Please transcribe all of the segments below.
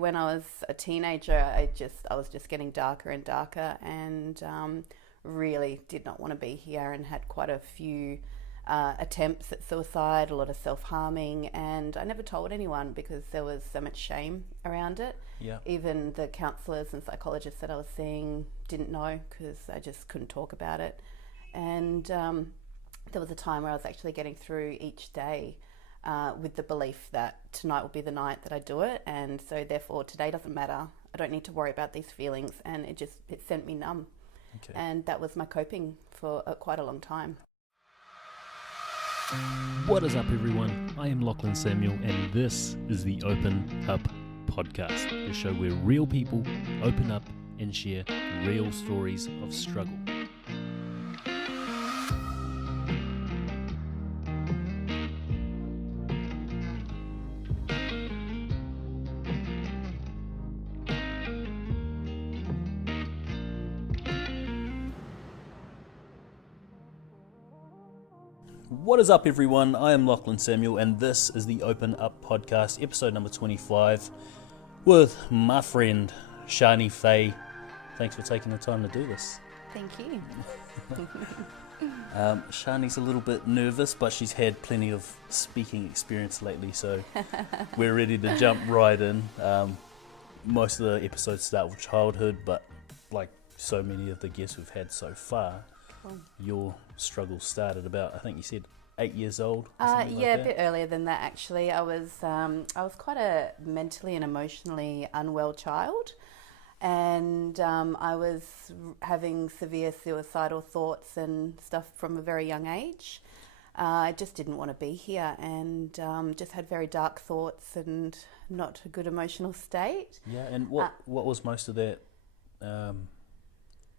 When I was a teenager, I was just getting darker and darker, and really did not want to be here, and had quite a few attempts at suicide, a lot of self-harming, and I never told anyone because there was so much shame around it. Yeah. Even the counsellors and psychologists that I was seeing didn't know because I just couldn't talk about it. And there was a time where I was actually getting through each day with the belief that tonight will be the night that I do it, and so therefore today doesn't matter. I don't need to worry about these feelings, and it sent me numb. Okay. And that was my coping for quite a long time. What is up, everyone? I am Lachlan Samuel, and this is the Open Up Podcast, the show where real people open up and share real stories of struggle. What is up, everyone? I am Lachlan Samuel, and this is the Open Up Podcast, episode number 25, with my friend Shani-Faye. Thanks for taking the time to do this. Thank you. Shani's a little bit nervous, but she's had plenty of speaking experience lately, so we're ready to jump right in. Most of the episodes start with childhood, but like so many of the guests we've had so far, your struggle started about, I think you said 8 years old? A bit earlier than that, actually. I was quite a mentally and emotionally unwell child, and I was having severe suicidal thoughts and stuff from a very young age. I just didn't want to be here, and just had very dark thoughts and not a good emotional state. Yeah, and what was most of that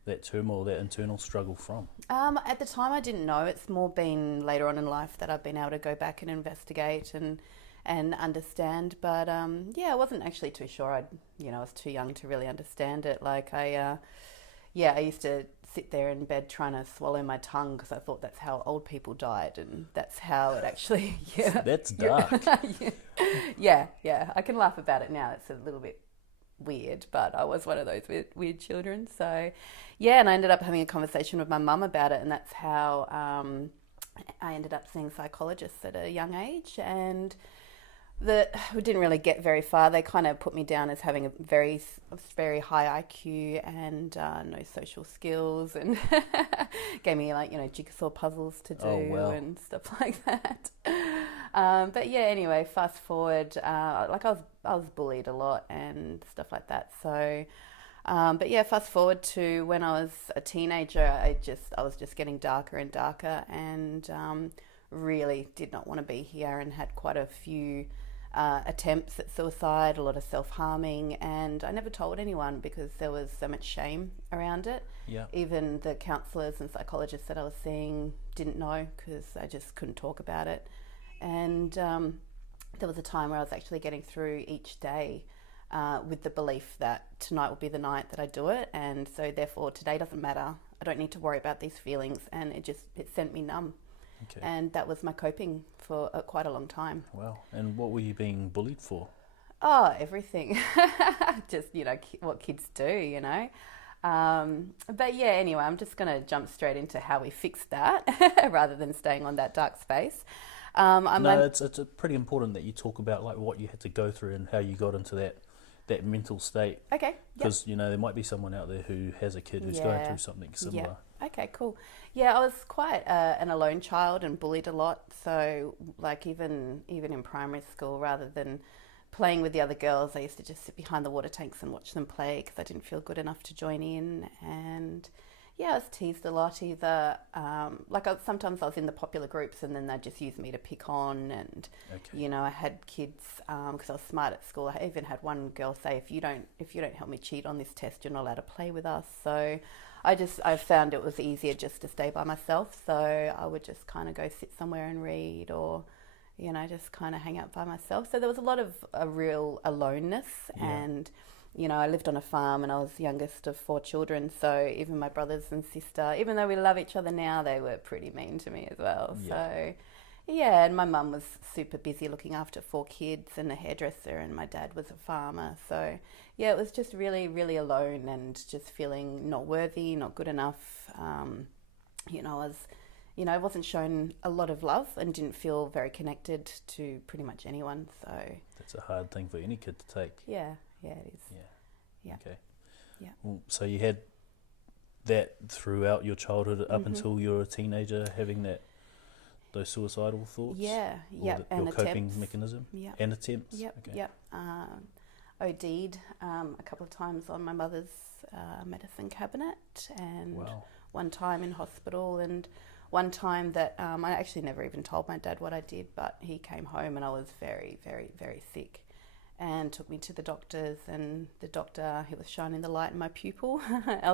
that turmoil, that internal struggle from? At the time I didn't know. It's more been later on in life that I've been able to go back and investigate and understand. But I wasn't actually too sure. I was too young to really understand it. Like I used to sit there in bed trying to swallow my tongue because I thought that's how old people died, and that's how it actually. Yeah, that's dark. Yeah. I can laugh about it now. It's a little bit weird, but I was one of those weird children. So and I ended up having a conversation with my mum about it, and that's how I ended up seeing psychologists at a young age, and we didn't really get very far. They kind of put me down as having a very, very high IQ and no social skills, and gave me jigsaw puzzles to do and stuff like that. Anyway, fast forward, I was bullied a lot and stuff like that. So, fast forward to when I was a teenager, I was just getting darker and darker, and really did not want to be here, and had quite a few attempts at suicide, a lot of self-harming, and I never told anyone because there was so much shame around it. Yeah. Even the counsellors and psychologists that I was seeing didn't know because I just couldn't talk about it. And there was a time where I was actually getting through each day with the belief that tonight will be the night that I do it, and so therefore today doesn't matter. I don't need to worry about these feelings, and it sent me numb. Okay. And that was my coping for quite a long time. Wow. And what were you being bullied for? Oh, everything. Just, what kids do, Anyway, I'm just going to jump straight into how we fixed that rather than staying on that dark space. It's pretty important that you talk about like what you had to go through and how you got into that mental state. Okay. Because, there might be someone out there who has a kid who's going through something similar. Yeah. Okay, cool. Yeah, I was quite an alone child and bullied a lot. So, like, even in primary school, rather than playing with the other girls, I used to just sit behind the water tanks and watch them play because I didn't feel good enough to join in. And I was teased a lot. Either sometimes I was in the popular groups, and then they'd just use me to pick on. And I had kids because I was smart at school. I even had one girl say, "If you don't help me cheat on this test, you're not allowed to play with us." So I found it was easier just to stay by myself. So I would just kind of go sit somewhere and read, or just kind of hang out by myself. So there was a lot of a real aloneness, and I lived on a farm, and I was the youngest of 4 children. So even my brothers and sister, even though we love each other now, they were pretty mean to me as well. Yeah. So Yeah, and my mum was super busy looking after 4 kids and a hairdresser, and my dad was a farmer. So, yeah, it was just really, really alone and just feeling not worthy, not good enough. I wasn't shown a lot of love and didn't feel very connected to pretty much anyone. So That's a hard thing for any kid to take. yeah, it is. Yeah. Okay. Yeah. Well, so you had that throughout your childhood up until you were a teenager, having those suicidal thoughts? Yeah, Or and your coping attempts. mechanism? Yeah. And attempts? Yep, Okay. yep. OD'd a couple of times on my mother's medicine cabinet, and Wow. one time in hospital, and one time that I actually never even told my dad what I did, but he came home and I was very, very, very sick, and took me to the doctors, and the doctor, he was shining the light in my pupil. I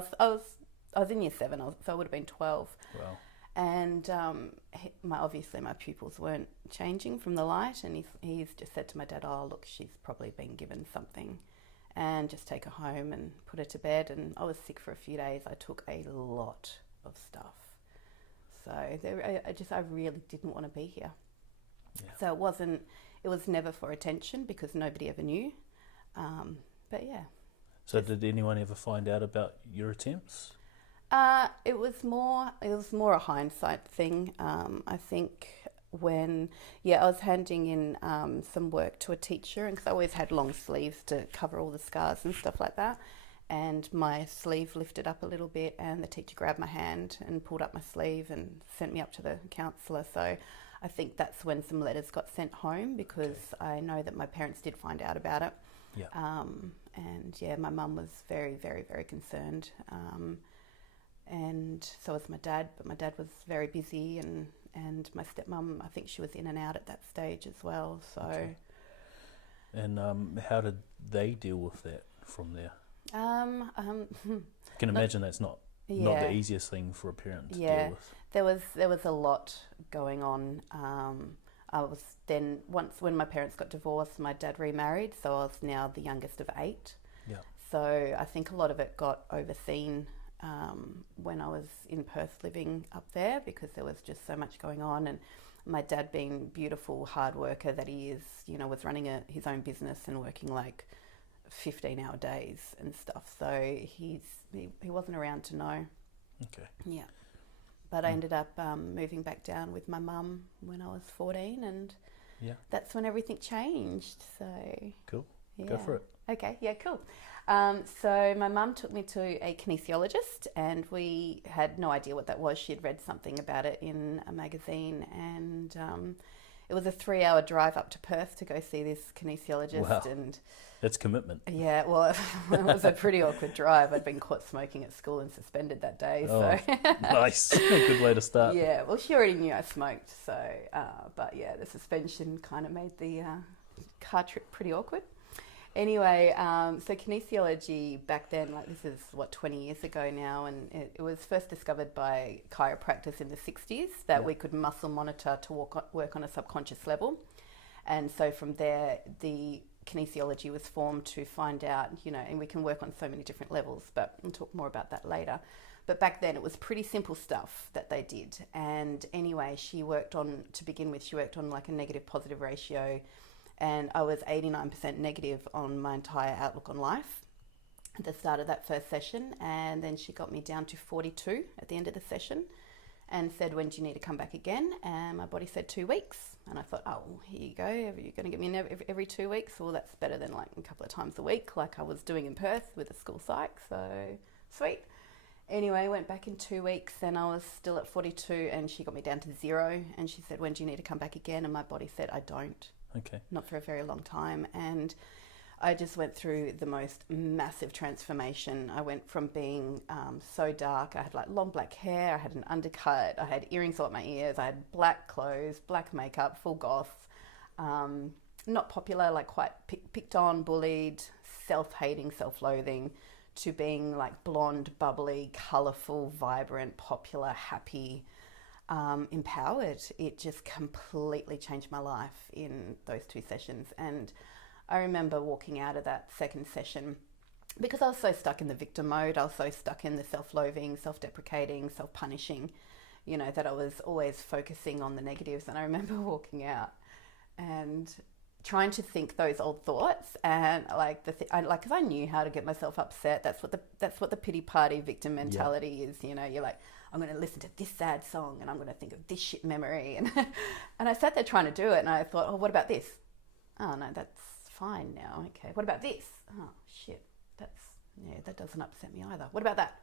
was in year 7, so I would have been 12. Wow. And obviously my pupils weren't changing from the light, and he's just said to my dad, "Oh, look, she's probably been given something, and just take her home and put her to bed." And I was sick for a few days. I took a lot of stuff, so I really didn't want to be here. Yeah. So it was never for attention, because nobody ever knew. But yeah. So did anyone ever find out about your attempts? It was more a hindsight thing. I think when I was handing in some work to a teacher, and because I always had long sleeves to cover all the scars and stuff like that, and my sleeve lifted up a little bit, and the teacher grabbed my hand and pulled up my sleeve and sent me up to the counsellor. So I think that's when some letters got sent home, because I know that my parents did find out about it. Yeah. My mum was very, very, very concerned. And so was my dad, but my dad was very busy, and my stepmum, I think she was in and out at that stage as well. So, Okay. And how did they deal with that from there? I can imagine that's not the easiest thing for a parent to deal with. There was a lot going on. I was then, when my parents got divorced, my dad remarried, so I was now the youngest of 8. Yeah. So I think a lot of it got overseen when I was in Perth living up there, because there was just so much going on, and my dad, being beautiful hard worker that he is, was running his own business and working like 15-hour days and stuff, so he wasn't around to know. Okay. Yeah, but I ended up moving back down with my mum when I was 14, and that's when everything changed. So cool. Go for it. Okay, yeah, cool. So my mum took me to a kinesiologist, and we had no idea what that was. She had read something about it in a magazine, and it was a 3-hour drive up to Perth to go see this kinesiologist. Wow. And that's commitment. yeah, well, it was a pretty awkward drive. I'd been caught smoking at school and suspended that day. So Nice. Good way to start. yeah, well, she already knew I smoked. So, but yeah, the suspension kind of made the car trip pretty awkward. Anyway, so kinesiology back then, like this is 20 years ago now, and it was first discovered by chiropractors in the 60s that we could muscle monitor to work on a subconscious level. And so from there, the kinesiology was formed to find out, and we can work on so many different levels, but we'll talk more about that later. But back then it was pretty simple stuff that they did. And anyway, she worked on like a negative positive ratio, and I was 89% negative on my entire outlook on life at the start of that first session. And then she got me down to 42 at the end of the session and said, "When do you need to come back again?" And my body said 2 weeks. And I thought, oh, here you go. You're going to get me in every 2 weeks? Well, that's better than like a couple of times a week like I was doing in Perth with the school psych. So sweet. Anyway, I went back in 2 weeks, and I was still at 42, and she got me down to 0. And she said, "When do you need to come back again?" And my body said, "I don't." Okay. Not for a very long time. And I just went through the most massive transformation. I went from being so dark. I had like long black hair, I had an undercut, I had earrings all up my ears, I had black clothes, black makeup, full goth, not popular, like quite picked on, bullied, self-hating, self-loathing, to being like blonde, bubbly, colourful, vibrant, popular, happy, empowered. It just completely changed my life in those 2 sessions. And I remember walking out of that second session, because I was so stuck in the victim mode, I was so stuck in the self-loathing, self-deprecating, self-punishing, you know, that I was always focusing on the negatives. And I remember walking out and trying to think those old thoughts, and like because I knew how to get myself upset. That's what the pity party victim mentality is. You know, you're like, I'm going to listen to this sad song and I'm going to think of this shit memory, and and I sat there trying to do it, and I thought, oh, what about this? Oh no, that's fine now. Okay, what about this? Oh shit, that doesn't upset me either. What about that?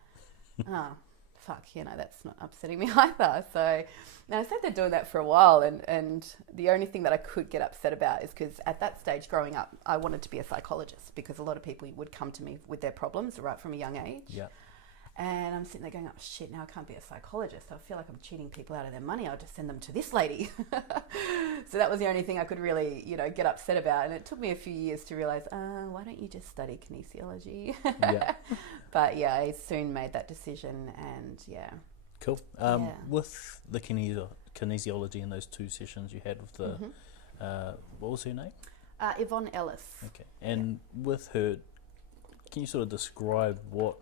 Oh fuck, you know, that's not upsetting me either. So now I sat there doing that for a while, and the only thing that I could get upset about is because at that stage growing up, I wanted to be a psychologist, because a lot of people would come to me with their problems right from a young age. Yeah. And I'm sitting there going, oh shit, now I can't be a psychologist. I feel like I'm cheating people out of their money. I'll just send them to this lady. So that was the only thing I could really, you know, get upset about. And it took me a few years to realize, why don't you just study kinesiology? Yeah. But yeah, I soon made that decision, and yeah. Cool. With the kinesiology in those 2 sessions you had with the, what was her name? Yvonne Ellis. Okay. And with her, can you sort of describe what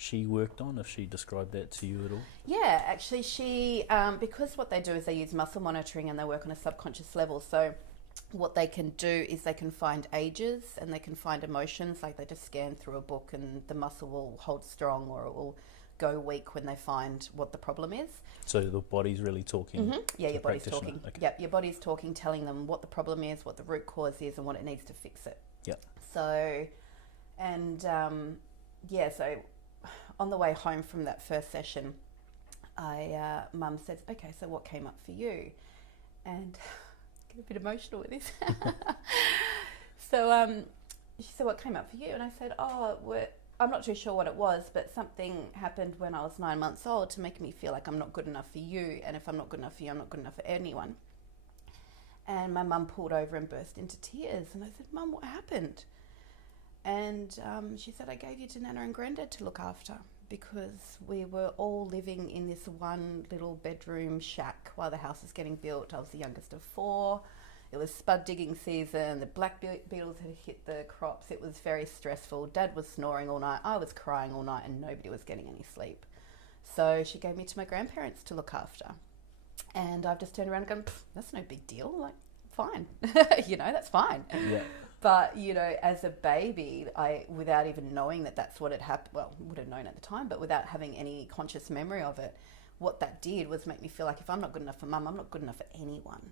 she worked on, if she described that to you at all? Yeah, actually she, because what they do is they use muscle monitoring and they work on a subconscious level. So what they can do is they can find ages and they can find emotions, like they just scan through a book and the muscle will hold strong or it will go weak when they find what the problem is. So the body's really talking. Yeah, your body's talking. Okay. Yep, your body's talking, telling them what the problem is, what the root cause is, and what it needs to fix it. Yeah. So, and so on the way home from that first session, Mum said, okay, so what came up for you? And I get a bit emotional with this. So she said, what came up for you? And I said, I'm not too sure what it was, but something happened when I was 9 months old to make me feel like I'm not good enough for you. And if I'm not good enough for you, I'm not good enough for anyone. And my mum pulled over and burst into tears. And I said, Mum, what happened? And she said, I gave you to Nana and Grandad to look after, because we were all living in this one little bedroom shack while the house was getting built. I was the youngest of 4. It was spud digging season. The black beetles had hit the crops. It was very stressful. Dad was snoring all night. I was crying all night, and nobody was getting any sleep. So she gave me to my grandparents to look after. And I've just turned around and gone, that's no big deal. Like, fine. You know, that's fine. Yeah. But, you know, as a baby, without even knowing that that's what had happened, well, would have known at the time, but without having any conscious memory of it, what that did was make me feel like if I'm not good enough for Mum, I'm not good enough for anyone.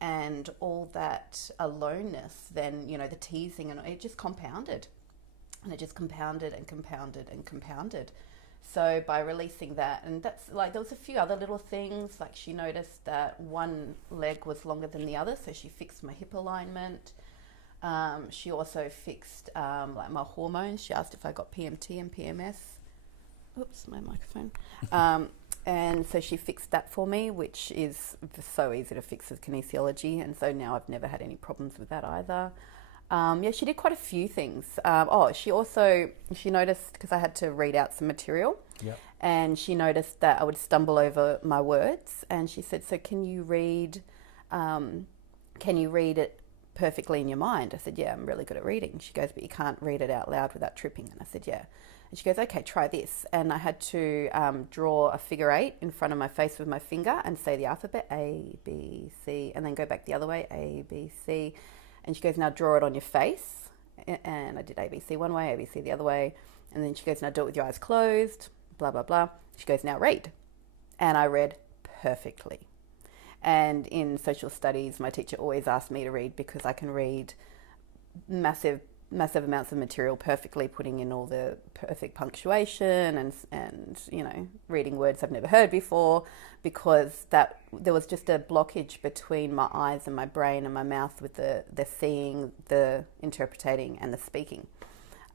And all that aloneness, then, you know, the teasing, and it just compounded. And it just compounded and compounded and compounded. So by releasing that, and that's like, there was a few other little things, like she noticed that one leg was longer than the other, so she fixed my hip alignment. She also fixed like my hormones. She asked if I got PMT and PMS. Oops, my microphone. And so she fixed that for me, which is so easy to fix with kinesiology. And so now I've never had any problems with that either. She did quite a few things. She noticed, because I had to read out some material. Yep. And she noticed that I would stumble over my words. And she said, so can you read it perfectly in your mind? I said, yeah, I'm really good at reading. She goes, but you can't read it out loud without tripping. And I said, yeah. And she goes, okay, try this. And I had to draw a figure 8 in front of my face with my finger and say the alphabet, A, B, C, and then go back the other way, A, B, C. And she goes, now draw it on your face. And I did A, B, C one way, A, B, C the other way. And then she goes, now do it with your eyes closed, blah, blah, blah. She goes, now read. And I read perfectly. And in social studies, my teacher always asked me to read, because I can read massive amounts of material perfectly, putting in all the perfect punctuation and you know, reading words I've never heard before, because there was just a blockage between my eyes and my brain and my mouth with the seeing, the interpreting, and the speaking.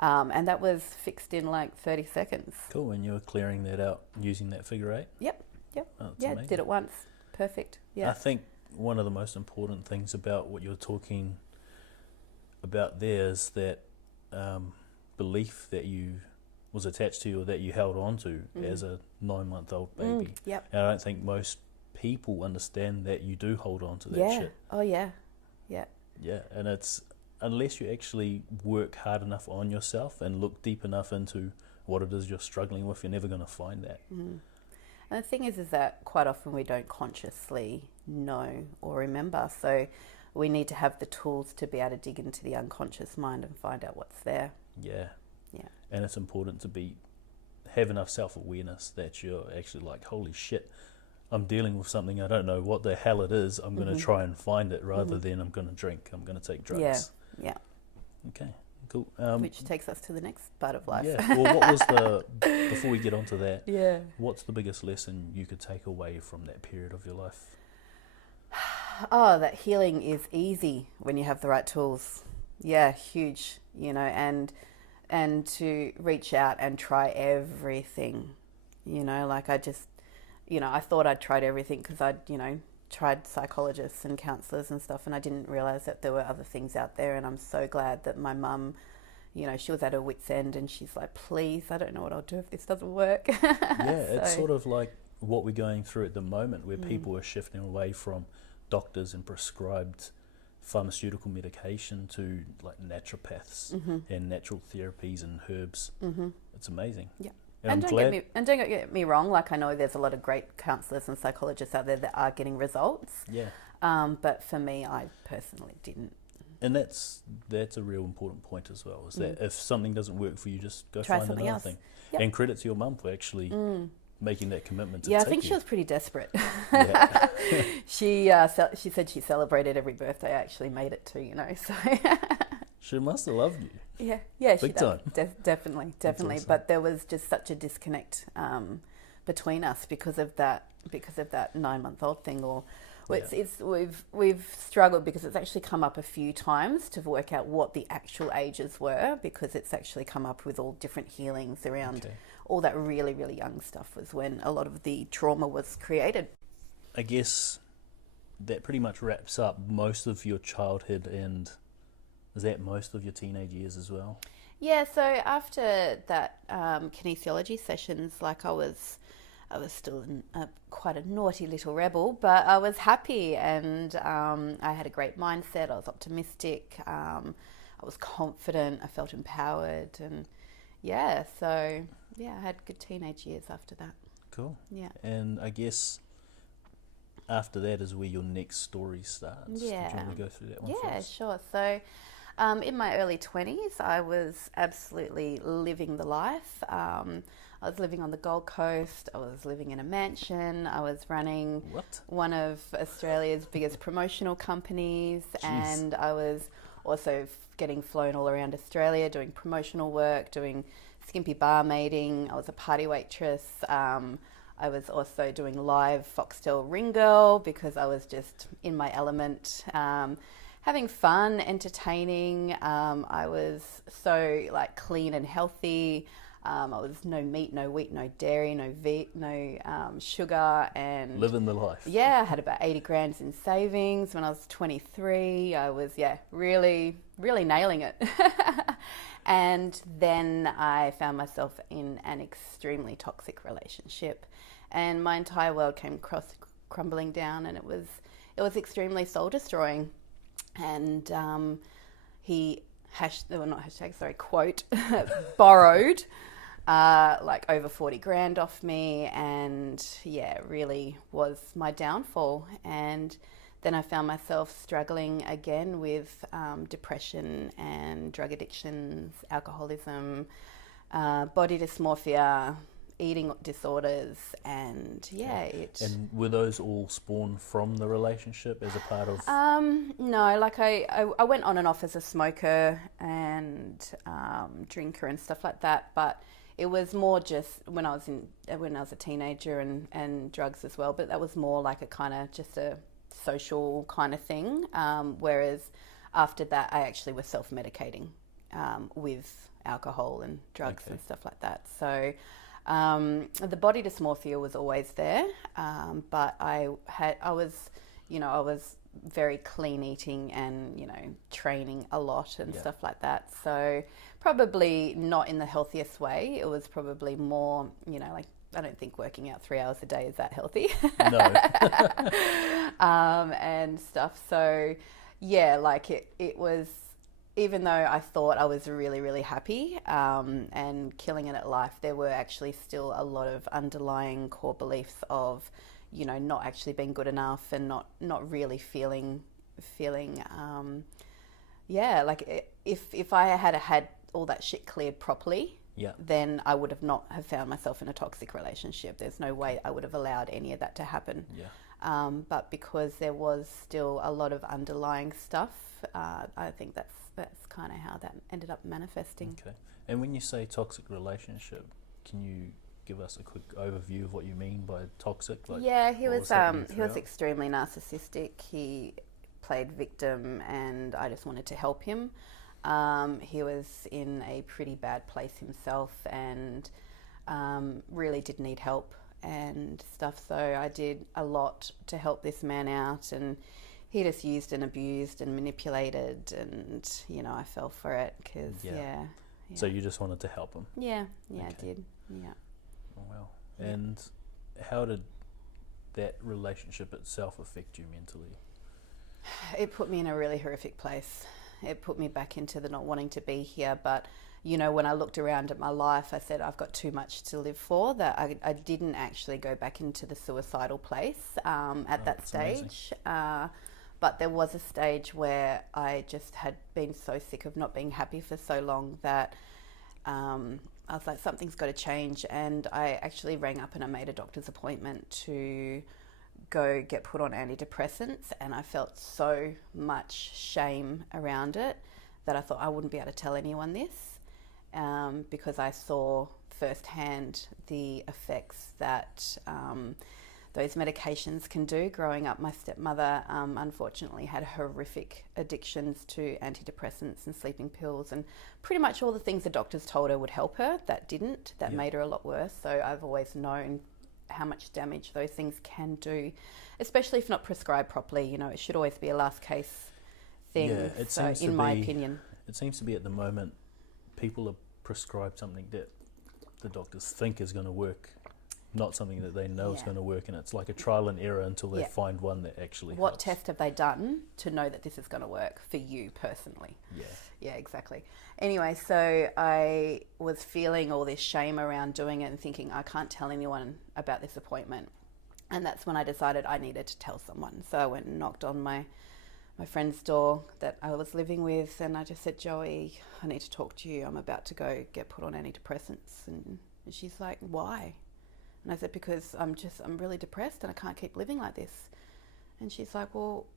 And that was fixed in like 30 seconds. Cool, and you were clearing that out using that figure 8? Yep. Oh, yeah, amazing. Did it once. Perfect. Yeah. I think one of the most important things about what you're talking about there is that belief that you was attached to, or that you held on to as a 9-month-old baby. Yep. And I don't think most people understand that you do hold on to that shit. Oh yeah. Yeah. Yeah, and it's, unless you actually work hard enough on yourself and look deep enough into what it is you're struggling with, you're never going to find that. And the thing is that quite often we don't consciously know or remember. So we need to have the tools to be able to dig into the unconscious mind and find out what's there. Yeah. Yeah. And it's important to have enough self-awareness that you're actually like, holy shit, I'm dealing with something, I don't know what the hell it is, I'm going to try and find it rather than I'm going to drink, I'm going to take drugs. Yeah. Okay, cool. Which takes us to the next part of life. Yeah, well, what was before we get onto that, Yeah. what's the biggest lesson you could take away from that period of your life? Oh, that healing is easy when you have the right tools. Yeah, huge, and to reach out and try everything, like I just, I thought I'd tried everything because I'd, tried psychologists and counselors and stuff, and I didn't realize that there were other things out there. And I'm so glad that my mum, she was at her wit's end, and she's like, please, I don't know what I'll do if this doesn't work. Yeah, it's sort of like what we're going through at the moment, where people are shifting away from doctors and prescribed pharmaceutical medication to like naturopaths and natural therapies and herbs. It's amazing. Yeah. And don't get me wrong, like I know there's a lot of great counsellors and psychologists out there that are getting results. Yeah. But for me, I personally didn't. And that's a real important point as well, is that if something doesn't work for you, just go Try find something another else. thing. Yep. And credit to your mum for actually making that commitment to Yeah, I take think you. she was pretty desperate. Yeah. She said she celebrated every birthday I actually made it to, so... She must have loved you. Yeah, she Big does. time. Definitely. Awesome. But there was just such a disconnect between us because of that 9-month-old thing. We've struggled because it's actually come up a few times to work out what the actual ages were, because it's actually come up with all different healings around all that really, really young stuff was when a lot of the trauma was created. I guess that pretty much wraps up most of your childhood, and is that most of your teenage years as well? Yeah, so after that kinesiology sessions, like I was still quite a naughty little rebel, but I was happy, and I had a great mindset. I was optimistic. I was confident. I felt empowered, and I had good teenage years after that. Cool. Yeah. And I guess after that is where your next story starts. Yeah. Do you want to go through that one Yeah, first? sure. So in my early 20s, I was absolutely living the life. I was living on the Gold Coast. I was living in a mansion. I was running one of Australia's biggest promotional companies. Jeez. And I was also getting flown all around Australia doing promotional work, doing skimpy barmaiding. I was a party waitress. I was also doing live Foxtel Ring Girl because I was just in my element, having fun, entertaining. I was so like clean and healthy. I was no meat, no wheat, no dairy, no sugar, and living the life. Yeah, I had about 80 grand in savings when I was 23. I was really, really nailing it. And then I found myself in an extremely toxic relationship, and my entire world came crumbling down, and it was extremely soul destroying. And quote, borrowed like over 40 grand off me, and really was my downfall. And then I found myself struggling again with depression and drug addictions, alcoholism, body dysmorphia, eating disorders, and And were those all spawned from the relationship as a part of? No, like I went on and off as a smoker and drinker and stuff like that, but it was more just when I was a teenager and drugs as well. But that was more like a kind of just a social kind of thing. Whereas after that, I actually was self-medicating with alcohol and drugs and stuff like that. So. The body dysmorphia was always there, but I was very clean eating and, training a lot and stuff like that. So probably not in the healthiest way. It was probably more, like, I don't think working out 3 hours a day is that healthy. No. And stuff. So like it was even though I thought I was really, really happy and killing it at life, there were actually still a lot of underlying core beliefs of, you know, not actually being good enough and not really feeling like if I had all that shit cleared properly, then I would have not have found myself in a toxic relationship. There's no way I would have allowed any of that to happen. But because there was still a lot of underlying stuff, I think that's kind of how that ended up manifesting. Okay. And when you say toxic relationship, can you give us a quick overview of what you mean by toxic? Like, he was extremely narcissistic. He played victim, and I just wanted to help him. He was in a pretty bad place himself, and really did need help and stuff. So I did a lot to help this man out, and he just used and abused and manipulated, and, you know, I fell for it because, So you just wanted to help him? Yeah, Okay. I did, yeah. Oh, wow. And how did that relationship itself affect you mentally? It put me in a really horrific place. It put me back into the not wanting to be here, but, you know, when I looked around at my life, I said, I've got too much to live for, that I didn't actually go back into the suicidal place at that stage. But there was a stage where I just had been so sick of not being happy for so long that I was like, something's got to change. And I actually rang up and I made a doctor's appointment to go get put on antidepressants, and I felt so much shame around it that I thought I wouldn't be able to tell anyone this, because I saw firsthand the effects that those medications can do. Growing up, my stepmother unfortunately had horrific addictions to antidepressants and sleeping pills, and pretty much all the things the doctors told her would help her, that didn't. That made her a lot worse. So I've always known how much damage those things can do, especially if not prescribed properly. You know, it should always be a last case thing, in my opinion. It seems to be at the moment, people are prescribed something that the doctors think is going to work, not something that they know is going to work, and it's like a trial and error until they find one that actually What helps. test have they done to know that this is going to work for you personally? Yeah, exactly. Anyway, so I was feeling all this shame around doing it and thinking, I can't tell anyone about this appointment. And that's when I decided I needed to tell someone. So I went and knocked on my friend's door that I was living with, and I just said, Joey, I need to talk to you. I'm about to go get put on antidepressants. And she's like, why? And I said, because I'm really depressed and I can't keep living like this. And she's like, well,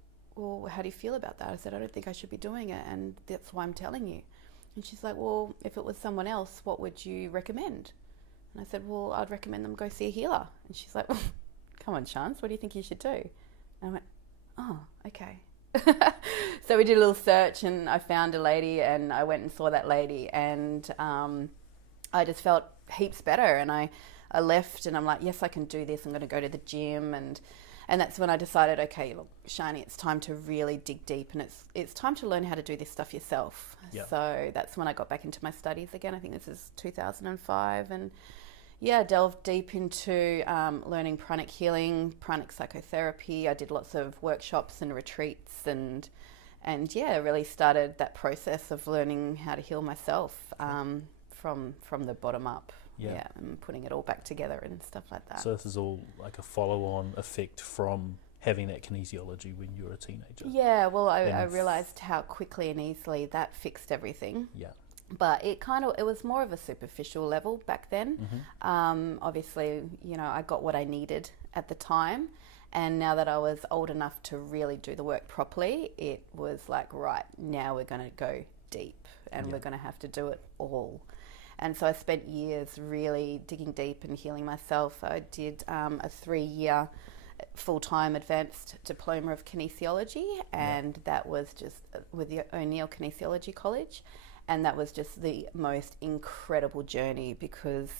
how do you feel about that? I said, I don't think I should be doing it, and that's why I'm telling you. And she's like, well, if it was someone else, what would you recommend? And I said, well, I'd recommend them go see a healer. And she's like, well, come on, Chance, what do you think you should do? And I went, oh, okay. So we did a little search, and I found a lady, and I went and saw that lady, and I just felt heaps better. And I left, and I'm like, yes, I can do this. I'm going to go to the gym, and that's when I decided, okay, look, Shani, it's time to really dig deep, and it's time to learn how to do this stuff yourself. So that's when I got back into my studies again. I think this is 2005, and delved deep into learning pranic healing, pranic psychotherapy. I did lots of workshops and retreats, and really started that process of learning how to heal myself from the bottom up. And putting it all back together and stuff like that. So this is all like a follow-on effect from having that kinesiology when you were a teenager. Yeah, well, I realised how quickly and easily that fixed everything. Yeah. But it was more of a superficial level back then. Obviously, you know, I got what I needed at the time, and now that I was old enough to really do the work properly, it was like, right, now we're going to go deep, and we're going to have to do it all. And so I spent years really digging deep and healing myself. I did a 3-year full-time advanced diploma of kinesiology, and that was just with the O'Neill Kinesiology College. And that was just the most incredible journey, because,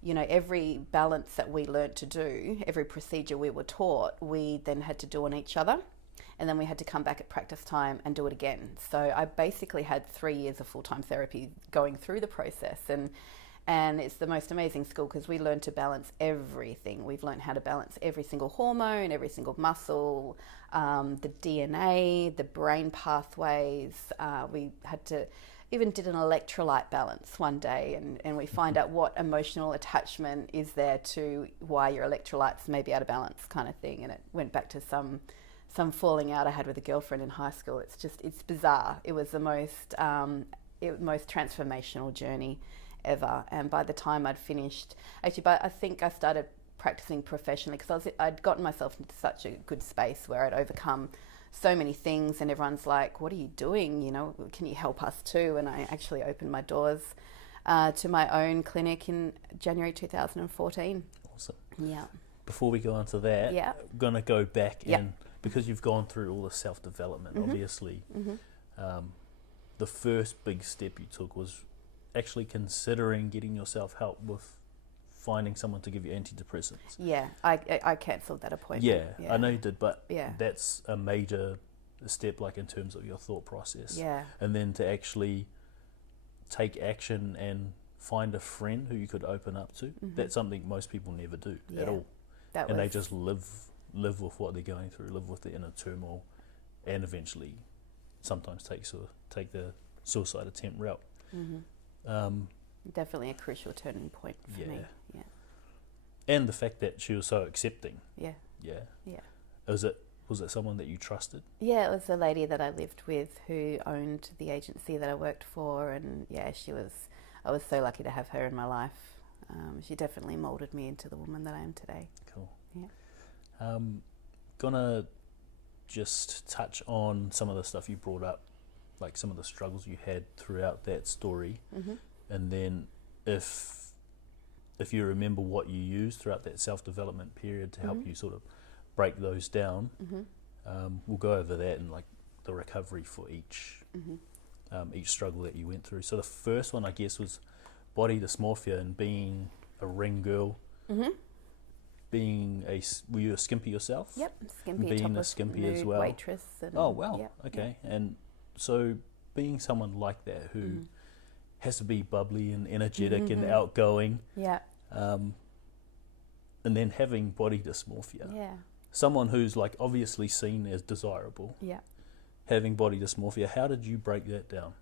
you know, every balance that we learnt to do, every procedure we were taught, we then had to do on each other. And then we had to come back at practice time and do it again. So I basically had 3 years of full-time therapy going through the process. And it's the most amazing school because we learn to balance everything. We've learned how to balance every single hormone, every single muscle, the DNA, the brain pathways. We had to even did an electrolyte balance one day, and we find out what emotional attachment is there to why your electrolytes may be out of balance, kind of thing. And it went back to some falling out I had with a girlfriend in high school. It's bizarre. It was the most transformational journey ever. And by the time I'd finished, I think I started practicing professionally because I'd gotten myself into such a good space where I'd overcome so many things, and everyone's like, what are you doing? Can you help us too? And I actually opened my doors to my own clinic in January 2014. Awesome. Yeah. Before we go on to that, yeah. I'm going to go back and, because you've gone through all the self-development, obviously, the first big step you took was actually considering getting yourself help with finding someone to give you antidepressants. Yeah, I cancelled that appointment. Yeah, I know you did, but that's a major step, like in terms of your thought process. Yeah. And then to actually take action and find a friend who you could open up to, that's something most people never do at all. They just live with what they're going through, live with the inner turmoil, and eventually sometimes take the suicide attempt route. Definitely a crucial turning point for me. Yeah. And the fact that she was so accepting. Yeah. Was it someone that you trusted? Yeah, it was a lady that I lived with who owned the agency that I worked for, and I was so lucky to have her in my life. She definitely molded me into the woman that I am today. Cool. Yeah. Gonna just touch on some of the stuff you brought up, like some of the struggles you had throughout that story, and then if you remember what you used throughout that self-development period to help you sort of break those down, we'll go over that and like the recovery for each struggle that you went through. So the first one, I guess, was body dysmorphia and being a ring girl. Were you a skimpy yourself? Yep, skimpy. Being a skimpy as well. Waitress. Oh wow. Okay. And so being someone like that who has to be bubbly and energetic and outgoing. Yeah. And then having body dysmorphia. Yeah. Someone who's like obviously seen as desirable. Yeah. Having body dysmorphia. How did you break that down?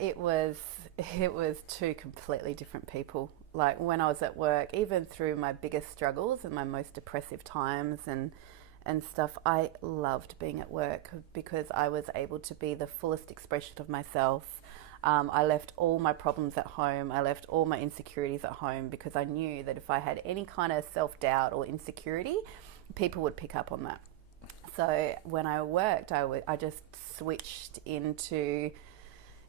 It was two completely different people. Like when I was at work, even through my biggest struggles and my most depressive times and stuff, I loved being at work because I was able to be the fullest expression of myself. I left all my problems at home. I left all my insecurities at home because I knew that if I had any kind of self-doubt or insecurity, people would pick up on that. So when I worked, I just switched into,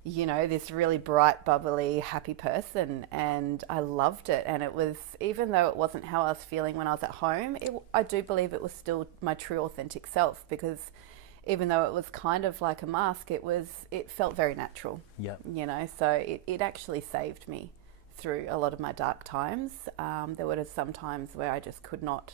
this really bright, bubbly, happy person, and I loved it. And it was, even though it wasn't how I was feeling when I was at home, I do believe it was still my true, authentic self, because even though it was kind of like a mask, it felt very natural. Yeah. So it actually saved me through a lot of my dark times. There were some times where I just could not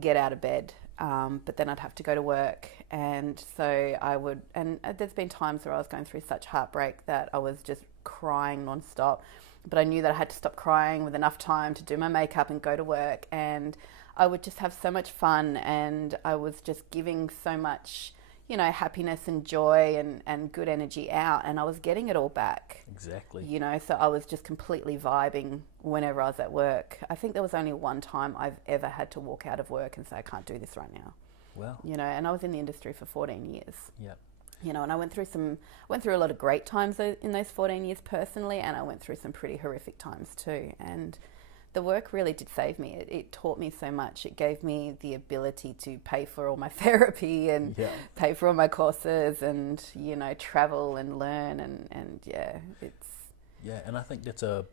get out of bed, but then I'd have to go to work, and so I would, and there's been times where I was going through such heartbreak that I was just crying nonstop, but I knew that I had to stop crying with enough time to do my makeup and go to work, and I would just have so much fun, and I was just giving so much happiness and joy and good energy out, and I was getting it all back. Exactly. So I was just completely vibing whenever I was at work. I think there was only one time I've ever had to walk out of work and say, I can't do this right now. Wow. And I was in the industry for 14 years. Yep. And I went through a lot of great times in those 14 years personally, and I went through some pretty horrific times too. And the work really did save me. It taught me so much. It gave me the ability to pay for all my therapy and pay for all my courses and, travel and learn and it's... Yeah, and I think that's a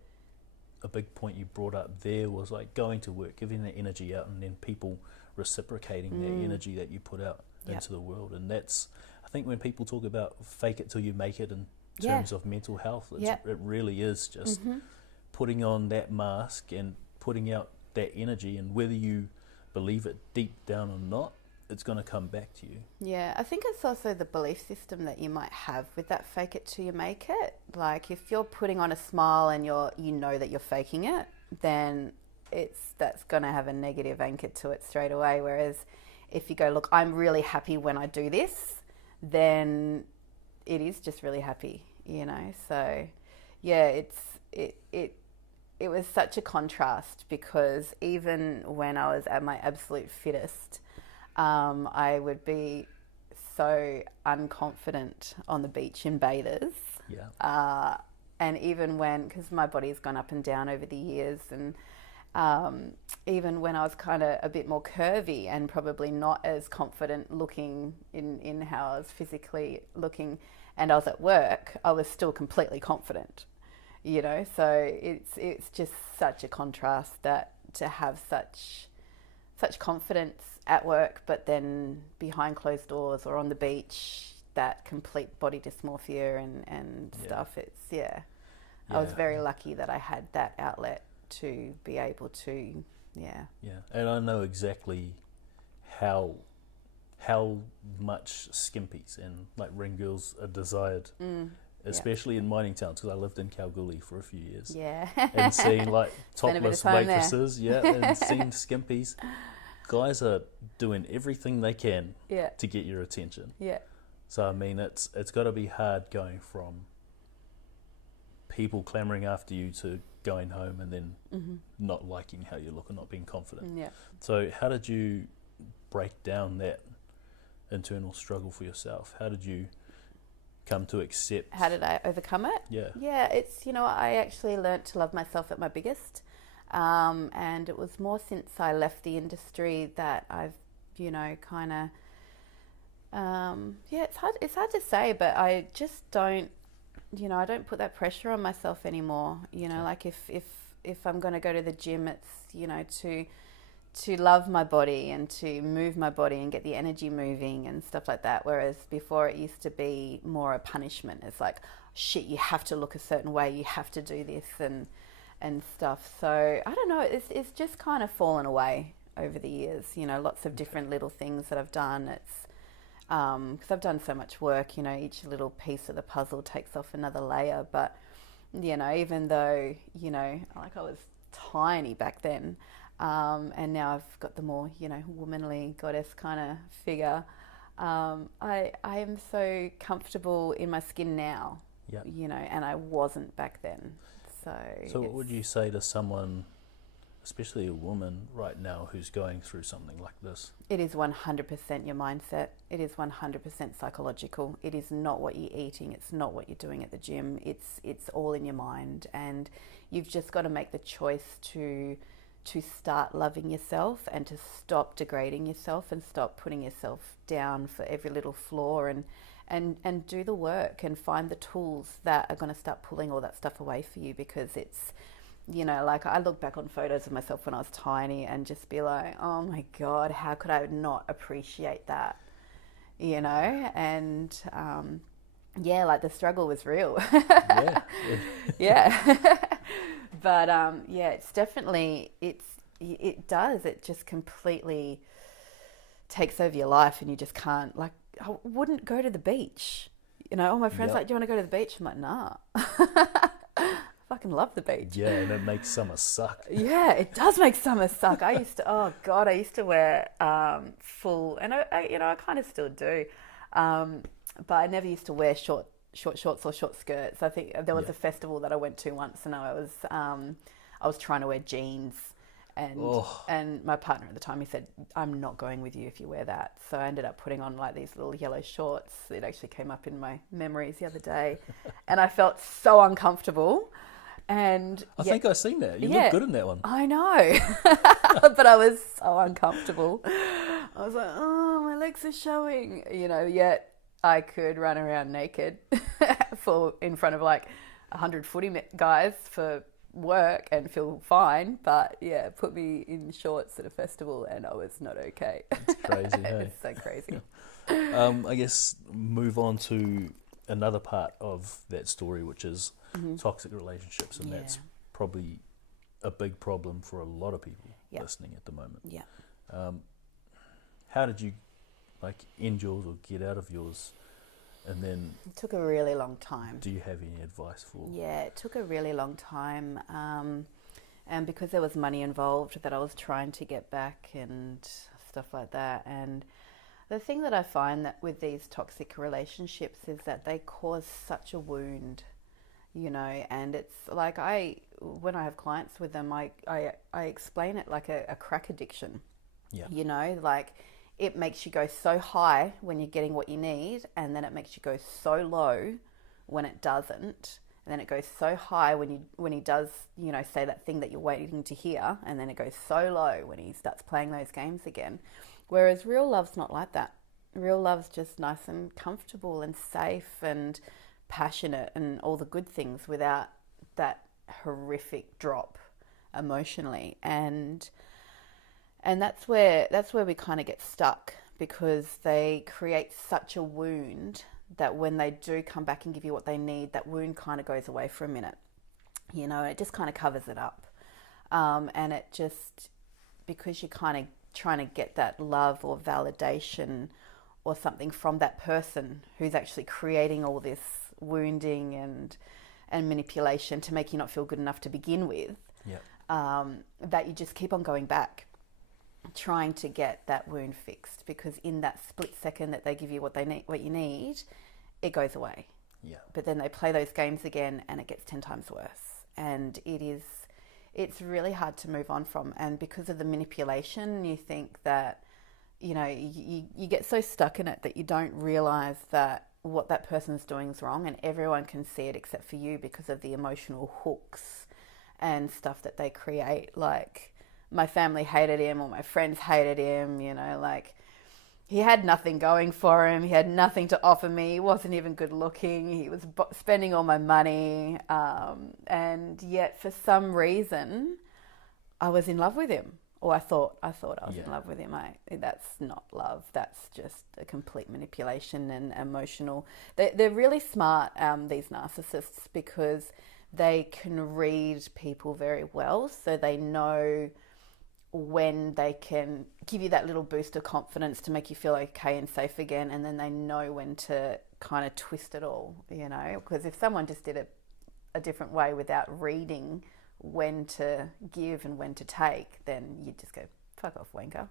big point you brought up there, was like going to work, giving that energy out, and then people reciprocating that energy that you put out into the world. And that's, I think when people talk about fake it till you make it in terms of mental health, it really is just... putting on that mask and putting out that energy, and whether you believe it deep down or not, it's going to come back to you. Yeah, I think it's also the belief system that you might have with that fake it till you make it. Like if you're putting on a smile and you know that you're faking it, then that's going to have a negative anchor to it straight away. Whereas if you go, look, I'm really happy when I do this, then it is just really happy, you know. So yeah, it was such a contrast, because even when I was at my absolute fittest, I would be so unconfident on the beach in bathers. Yeah. And even when, because my body's gone up and down over the years, and even when I was kind of a bit more curvy and probably not as confident looking in how I was physically looking, and I was at work, I was still completely confident, you know. So it's just such a contrast that to have such confidence at work, but then behind closed doors or on the beach, that complete body dysmorphia and stuff. I was very lucky that I had that outlet to be able to, yeah. And I know exactly how much skimpies and like ring girls are desired, especially in mining towns, because I lived in Kalgoorlie for a few years. Yeah. And seeing like topless waitresses, and seeing skimpies. Guys are doing everything they can to get your attention. Yeah. So I mean, it's got to be hard going from people clamoring after you to going home and then not liking how you look and not being confident. Yeah. So how did you break down that internal struggle for yourself? How did you come to accept? How did I overcome it? Yeah. Yeah, it's, you know, I actually learnt to love myself at my biggest. And it was more since I left the industry that I've, you know, kind of, it's hard to say, but I just don't, you know, I don't put that pressure on myself anymore. You know, like if I'm going to go to the gym, it's, you know, to love my body and to move my body and get the energy moving and stuff like that. Whereas before it used to be more a punishment. It's like, shit, you have to look a certain way, you have to do this and stuff. So I don't know, it's just kind of fallen away over the years, you know, lots of different little things that I've done. It's because I've done so much work, you know, each little piece of the puzzle takes off another layer. But, you know, even though, you know, like I was tiny back then, and now I've got the more, you know, womanly goddess kind of figure, I am so comfortable in my skin now, you know, and I wasn't back then. So what would you say to someone, especially a woman right now, who's going through something like this? It is 100% your mindset. It is 100% psychological. It is not what you're eating. It's not what you're doing at the gym. It's all in your mind, and you've just got to make the choice to start loving yourself and to stop degrading yourself and stop putting yourself down for every little flaw, and do the work and find the tools that are going to start pulling all that stuff away for you. Because it's, you know, like I look back on photos of myself when I was tiny and just be like, oh my God, how could I not appreciate that? You know, and like the struggle was real. Yeah. But it's definitely, it does, it just completely takes over your life, and you just can't, like, I wouldn't go to the beach. You know, all my friends like, do you want to go to the beach? I'm like, nah. I fucking love the beach. Yeah, and it makes summer suck. Yeah, it does make summer suck. I used to wear full, and I kind of still do, but I never used to wear short shorts or short skirts. I think there was a festival that I went to once, and I was trying to wear jeans. And my partner at the time, he said, I'm not going with you if you wear that. So I ended up putting on like these little yellow shorts. It actually came up in my memories the other day. And I felt so uncomfortable. And I think I've seen that. You look good in that one. I know. But I was so uncomfortable. I was like, oh, my legs are showing. You know, yet I could run around naked in front of like 100 footy guys for work and feel fine, but put me in shorts at a festival and I was not okay. It's crazy. Hey? It's so crazy. I guess move on to another part of that story, which is toxic relationships, and that's probably a big problem for a lot of people listening at the moment. Yeah. How did you like end yours or get out of yours? And then It took a really long time. do you have any advice for? Yeah, it took a really long time. And because there was money involved that I was trying to get back and stuff like that. And the thing that I find that with these toxic relationships is that they cause such a wound, you know, and it's like when I have clients with them, I explain it like a crack addiction. Yeah. You know, like it makes you go so high when you're getting what you need, and then it makes you go so low when it doesn't. And then it goes so high when he does, you know, say that thing that you're waiting to hear, and then it goes so low when he starts playing those games again. Whereas real love's not like that. Real love's just nice and comfortable and safe and passionate and all the good things without that horrific drop emotionally. And that's where we kind of get stuck, because they create such a wound that when they do come back and give you what they need, that wound kind of goes away for a minute. You know, it just kind of covers it up. And it just, because you're kind of trying to get that love or validation or something from that person who's actually creating all this wounding and manipulation to make you not feel good enough to begin with, that you just keep on going back, trying to get that wound fixed, because in that split second that they give you what you need, it goes away. Yeah. But then they play those games again and it gets 10 times worse. And it's really hard to move on from. And because of the manipulation, you think that, you know, you get so stuck in it that you don't realize that what that person's doing is wrong, and everyone can see it except for you because of the emotional hooks and stuff that they create. Like, my family hated him, or my friends hated him, you know, like he had nothing going for him. He had nothing to offer me. He wasn't even good looking. He was spending all my money. And yet for some reason I was in love with him, or I thought I was in love with him. That's not love. That's just a complete manipulation and emotional. They're really smart, these narcissists, because they can read people very well. So they know when they can give you that little boost of confidence to make you feel okay and safe again, and then they know when to kind of twist it all, you know, because if someone just did it a different way without reading when to give and when to take, then you'd just go, fuck off, wanker.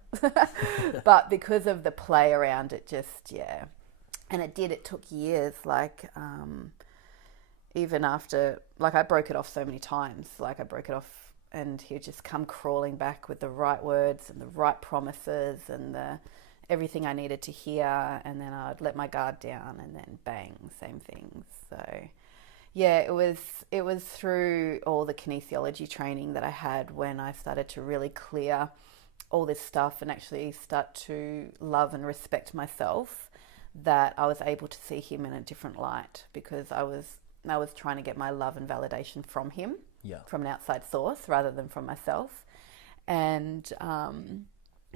But because of the play around it, just, yeah. And it took years, like, even after, like, I broke it off so many times. Like, I broke it off and he'd just come crawling back with the right words and the right promises and everything I needed to hear, and then I'd let my guard down, and then bang, same thing. So yeah, it was through all the kinesiology training that I had when I started to really clear all this stuff and actually start to love and respect myself, that I was able to see him in a different light, because I was trying to get my love and validation from him. From an outside source rather than from myself. And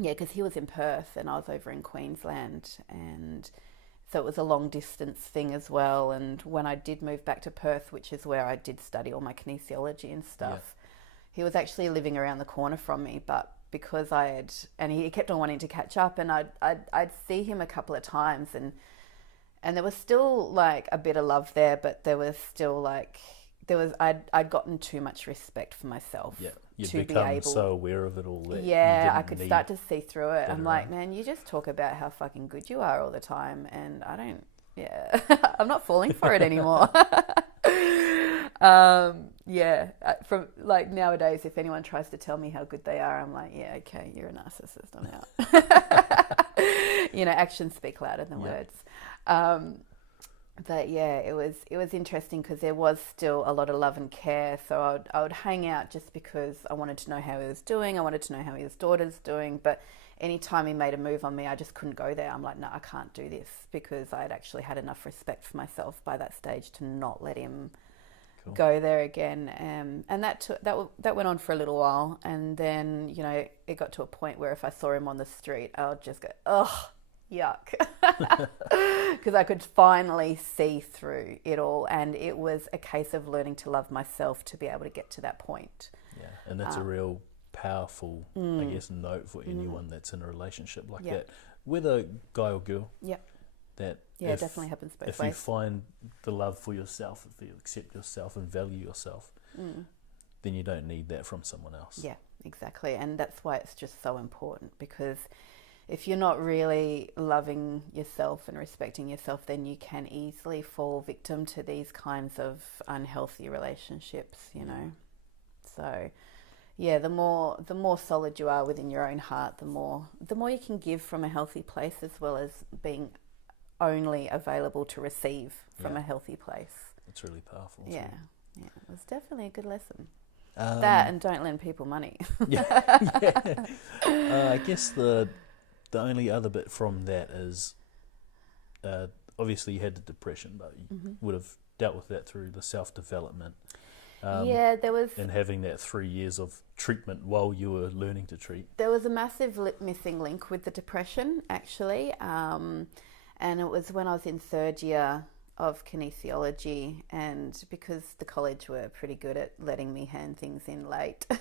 because he was in Perth and I was over in Queensland, and so it was a long distance thing as well. And when I did move back to Perth, which is where I did study all my kinesiology and stuff, he was actually living around the corner from me, but because and he kept on wanting to catch up, and I'd see him a couple of times, and there was still like a bit of love there, but there was still like, I'd gotten too much respect for myself. Yeah, you'd become so aware of it all that I could start to see through it. I'm like, man, you just talk about how fucking good you are all the time, and I don't. Yeah, I'm not falling for it anymore. From like nowadays, if anyone tries to tell me how good they are, I'm like, yeah, okay, you're a narcissist. I'm out. You know, actions speak louder than words. But yeah, it was interesting because there was still a lot of love and care. So I would hang out just because I wanted to know how he was doing. I wanted to know how his daughter's doing. But anytime he made a move on me, I just couldn't go there. I'm like, no, I can't do this, because I had actually had enough respect for myself by that stage to not let him go there again. And that went on for a little while. And then, you know, it got to a point where if I saw him on the street, I would just go, ugh. Yuck. Because I could finally see through it all, and it was a case of learning to love myself to be able to get to that point. Yeah, and that's a real powerful, I guess, note for anyone that's in a relationship like that. whether guy or girl. Yep. That Yeah, it definitely happens both if ways. you find the love for yourself, if you accept yourself and value yourself, then you don't need that from someone else. Yeah, exactly. And that's why it's just so important, because if you're not really loving yourself and respecting yourself, then you can easily fall victim to these kinds of unhealthy relationships, you know. So yeah, the more solid you are within your own heart, the more you can give from a healthy place, as well as being only available to receive from a healthy place. It's really powerful. Yeah, it was definitely a good lesson. Too. That and don't lend people money. I guess the only other bit from that is obviously you had the depression, but you would have dealt with that through the self-development. There was... And having that 3 years of treatment while you were learning to treat. There was a massive missing link with the depression, actually. And it was when I was in third year of kinesiology, and because the college were pretty good at letting me hand things in late. So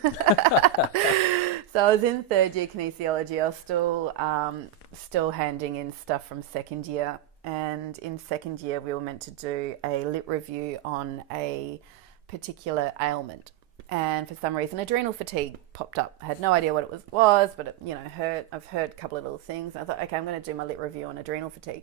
I was in third year kinesiology. I was still handing in stuff from second year. And in second year, we were meant to do a lit review on a particular ailment, and for some reason adrenal fatigue popped up. I had no idea what it was, but it, I've heard a couple of little things. I thought, okay, I'm going to do my lit review on adrenal fatigue.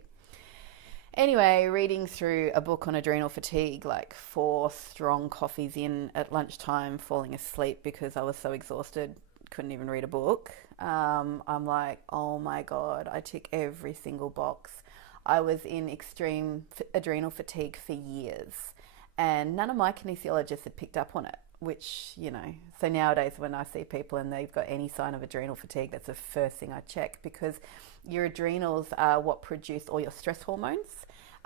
Anyway, reading through a book on adrenal fatigue, like 4 strong coffees in at lunchtime, falling asleep because I was so exhausted, couldn't even read a book. I'm like, oh my God, I tick every single box. I was in extreme adrenal fatigue for years, and none of my kinesiologists had picked up on it, which, so nowadays when I see people and they've got any sign of adrenal fatigue, that's the first thing I check, because your adrenals are what produce all your stress hormones,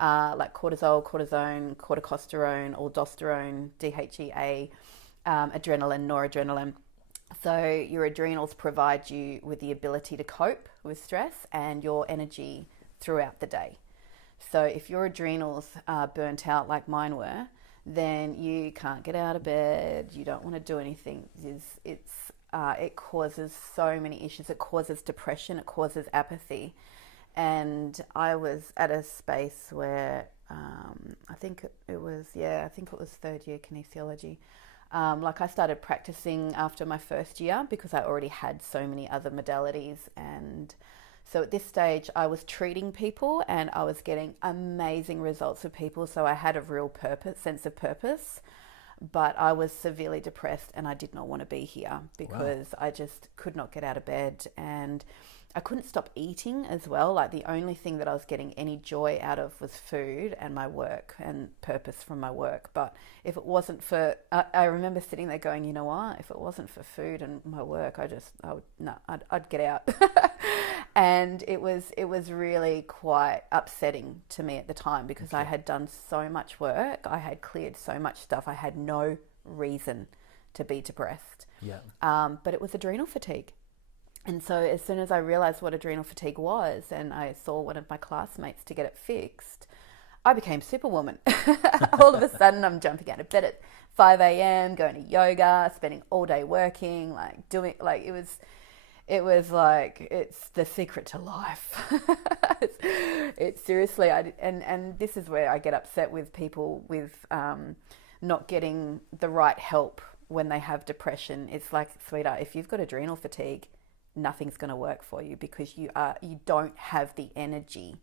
like cortisol, cortisone, corticosterone, aldosterone, DHEA, adrenaline, noradrenaline. So your adrenals provide you with the ability to cope with stress and your energy throughout the day. So if your adrenals are burnt out like mine were, then you can't get out of bed, you don't want to do anything. It causes so many issues. It causes depression, it causes apathy. And I was at a space where I think it was third year kinesiology. I started practicing after my first year because I already had so many other modalities, and so at this stage I was treating people and I was getting amazing results with people, so I had a real sense of purpose, but I was severely depressed and I did not want to be here because I just could not get out of bed, and I couldn't stop eating as well. Like the only thing that I was getting any joy out of was food and my work and purpose from my work. But if it wasn't for, I remember sitting there going, you know what, if it wasn't for food and my work, I'd get out. And it was really quite upsetting to me at the time because I had done so much work. I had cleared so much stuff. I had no reason to be depressed. Yeah. But it was adrenal fatigue. And so as soon as I realized what adrenal fatigue was and I saw one of my classmates to get it fixed, I became Superwoman. All of a sudden I'm jumping out of bed at 5 a.m, going to yoga, spending all day working, it was like, it's the secret to life. It's seriously, and this is where I get upset with people with not getting the right help when they have depression. It's like, sweetheart, if you've got adrenal fatigue, nothing's going to work for you because you don't have the energy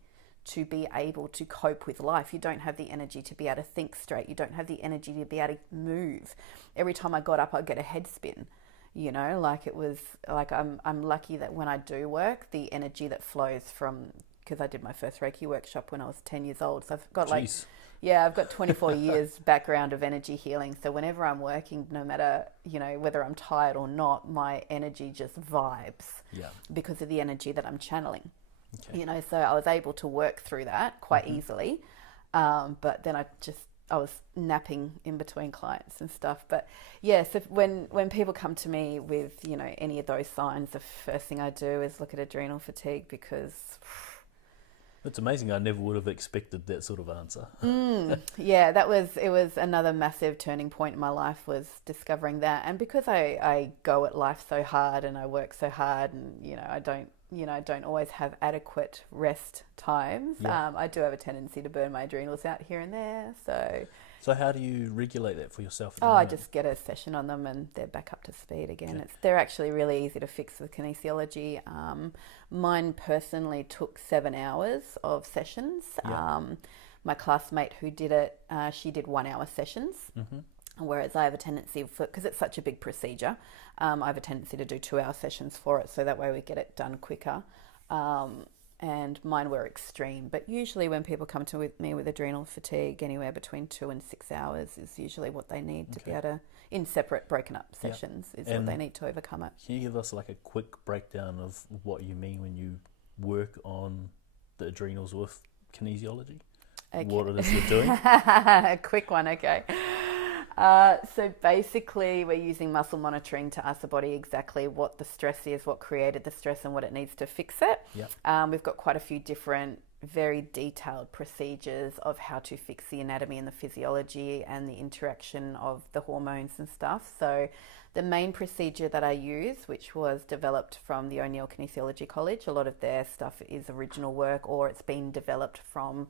to be able to cope with life. You don't have the energy to be able to think straight. You don't have the energy to be able to move. Every time I got up, I'd get a head spin. It was like I'm lucky that when I do work, the energy that flows from, because I did my first Reiki workshop when I was 10 years old. So I've got I've got 24 years background of energy healing. So whenever I'm working, no matter, whether I'm tired or not, my energy just vibes because of the energy that I'm channeling. Okay. So I was able to work through that quite easily. But then I was napping in between clients and stuff. But yeah, so when people come to me with, any of those signs, the first thing I do is look at adrenal fatigue because... It's amazing. I never would have expected that sort of answer. Yeah, it was another massive turning point in my life, was discovering that. And because I go at life so hard and I work so hard and, I don't, don't always have adequate rest times. Yeah. I do have a tendency to burn my adrenals out here and there. So how do you regulate that for yourself? I just get a session on them and they're back up to speed again. Okay. They're actually really easy to fix with kinesiology. Mine personally took 7 hours of sessions. Yeah. My classmate who did it, she did 1 hour sessions. Mm-hmm. Whereas I have a tendency, because it's such a big procedure, I have a tendency to do 2 hour sessions for it, so that way we get it done quicker. And mine were extreme, but usually when people come to me with adrenal fatigue, anywhere between 2 and 6 hours is usually what they need to be able to, in separate broken up sessions, is what they need to overcome it. Can you give us like a quick breakdown of what you mean when you work on the adrenals with kinesiology? Okay. What it is you're doing? A quick one, okay. So basically we're using muscle monitoring to ask the body exactly what the stress is, what created the stress and what it needs to fix it. Yep. We've got quite a few different, very detailed procedures of how to fix the anatomy and the physiology and the interaction of the hormones and stuff. So the main procedure that I use, which was developed from the O'Neill Kinesiology College, a lot of their stuff is original work or it's been developed from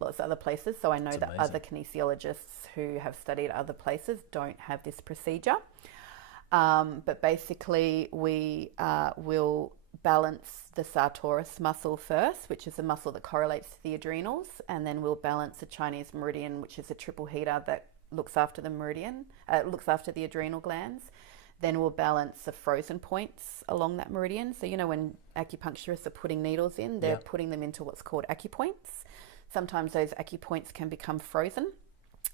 lots of other places. So I know that other kinesiologists who have studied other places don't have this procedure. But basically we will balance the sartorius muscle first, which is a muscle that correlates to the adrenals. And then we'll balance the Chinese meridian, which is a triple heater that looks after the meridian, looks after the adrenal glands. Then we'll balance the frozen points along that meridian. So, when acupuncturists are putting needles in, they're putting them into what's called acupoints. Sometimes those acupoints can become frozen,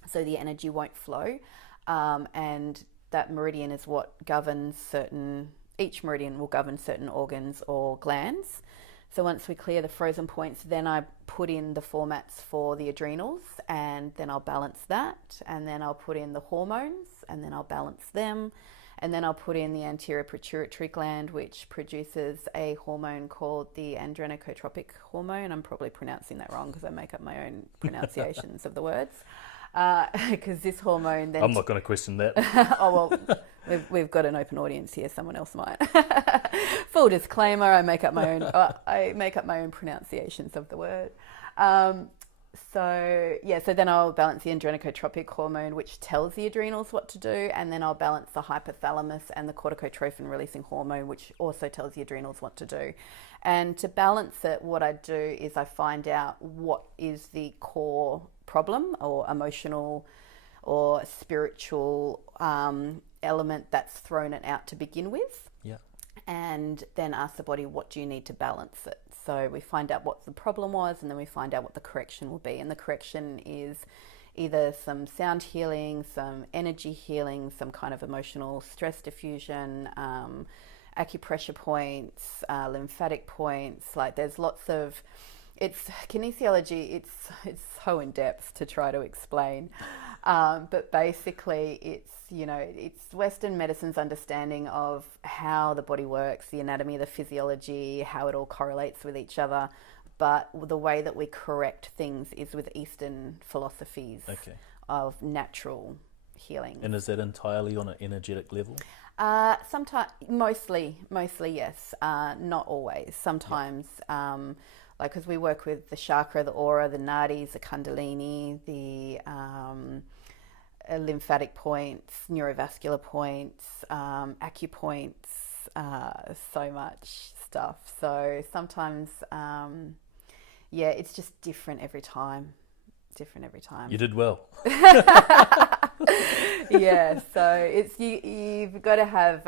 so the energy won't flow. And that meridian is what governs each meridian will govern certain organs or glands. So once we clear the frozen points, then I put in the formats for the adrenals, and then I'll balance that. And then I'll put in the hormones, and then I'll balance them. And then I'll put in the anterior pituitary gland, which produces a hormone called the adrenocorticotropic hormone. I'm probably pronouncing that wrong because I make up my own pronunciations of the words. Because this hormone then... I'm not going to question that. Oh, well, we've got an open audience here. Someone else might. Full disclaimer, I make up my own pronunciations of the word. So then I'll balance the adrenocorticotropic hormone, which tells the adrenals what to do, and then I'll balance the hypothalamus and the corticotrophin releasing hormone, which also tells the adrenals what to do. And to balance it, what I do is I find out what is the core problem or emotional or spiritual element that's thrown it out to begin with. Yeah. And then ask the body, what do you need to balance it? So we find out what the problem was, and then we find out what the correction will be. And the correction is either some sound healing, some energy healing, some kind of emotional stress diffusion, acupressure points, lymphatic points. Like there's lots of, it's kinesiology, it's so in depth to try to explain. But basically it's Western medicine's understanding of how the body works, the anatomy, the physiology, how it all correlates with each other. But the way that we correct things is with Eastern philosophies of natural healing. And is that entirely on an energetic level? Sometimes, mostly yes. Not always. Sometimes, because we work with the chakra, the aura, the nadis, the kundalini, the lymphatic points, neurovascular points, acupoints, so much stuff. So sometimes, it's just different every time. You did well. Yeah, so you've got to have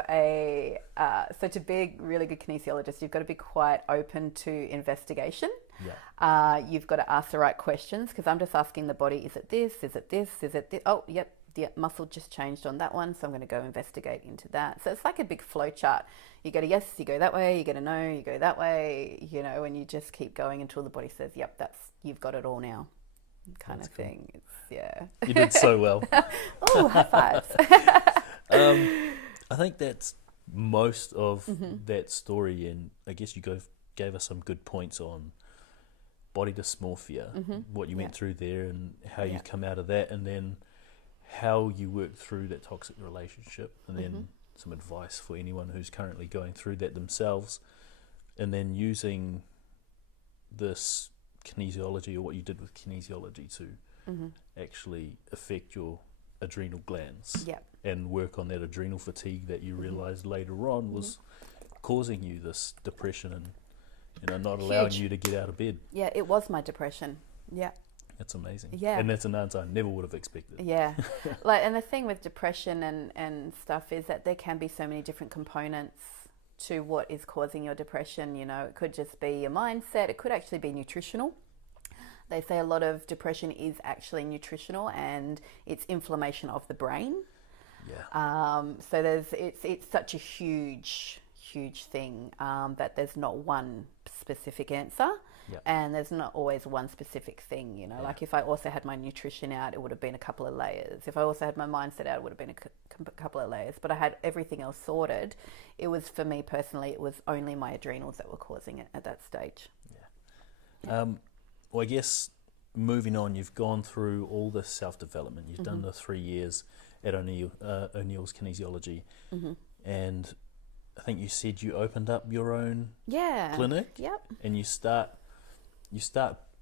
so to be a really good kinesiologist, you've got to be quite open to investigation. Yeah. You've got to ask the right questions, because I'm just asking the body, is it this, is it this, is it this? Oh, yep, the muscle just changed on that one, so I'm going to go investigate into that. So it's like a big flow chart. You go to yes, you go that way, you go to no, you go that way, and you just keep going until the body says, yep, you've got it all now. Kind of thing. You did so well. Oh, high fives. I think that's most of that story, and I guess you gave us some good points on body dysmorphia, what you went through there, and how you come out of that, and then how you work through that toxic relationship, and then some advice for anyone who's currently going through that themselves. and then using this kinesiology, or what you did with kinesiology, to actually affect your adrenal glands and work on that adrenal fatigue that you realized later on was causing you this depression and, you know, not allowing you to get out of bed. Yeah, it was my depression. Yeah. That's amazing. Yeah. And that's an answer I never would have expected. Yeah. Like, and the thing with depression and stuff is that there can be so many different components to what is causing your depression. You know, it could just be your mindset. It could actually be nutritional. They say a lot of depression is actually nutritional, and it's inflammation of the brain. Yeah. So it's such a huge thing that there's not one specific answer. Yep. And there's not always one specific thing, you know. Like if I also had my nutrition out, it would have been a couple of layers. If I also had my mindset out, it would have been a couple of layers. But I had everything else sorted. It was, for me personally, it was only my adrenals that were causing it at that stage. Yeah. Well, I guess moving on, you've gone through all this self-development. You've done the 3 years at O'Neill's Kinesiology. And I think you said you opened up your own clinic. Yep. And you start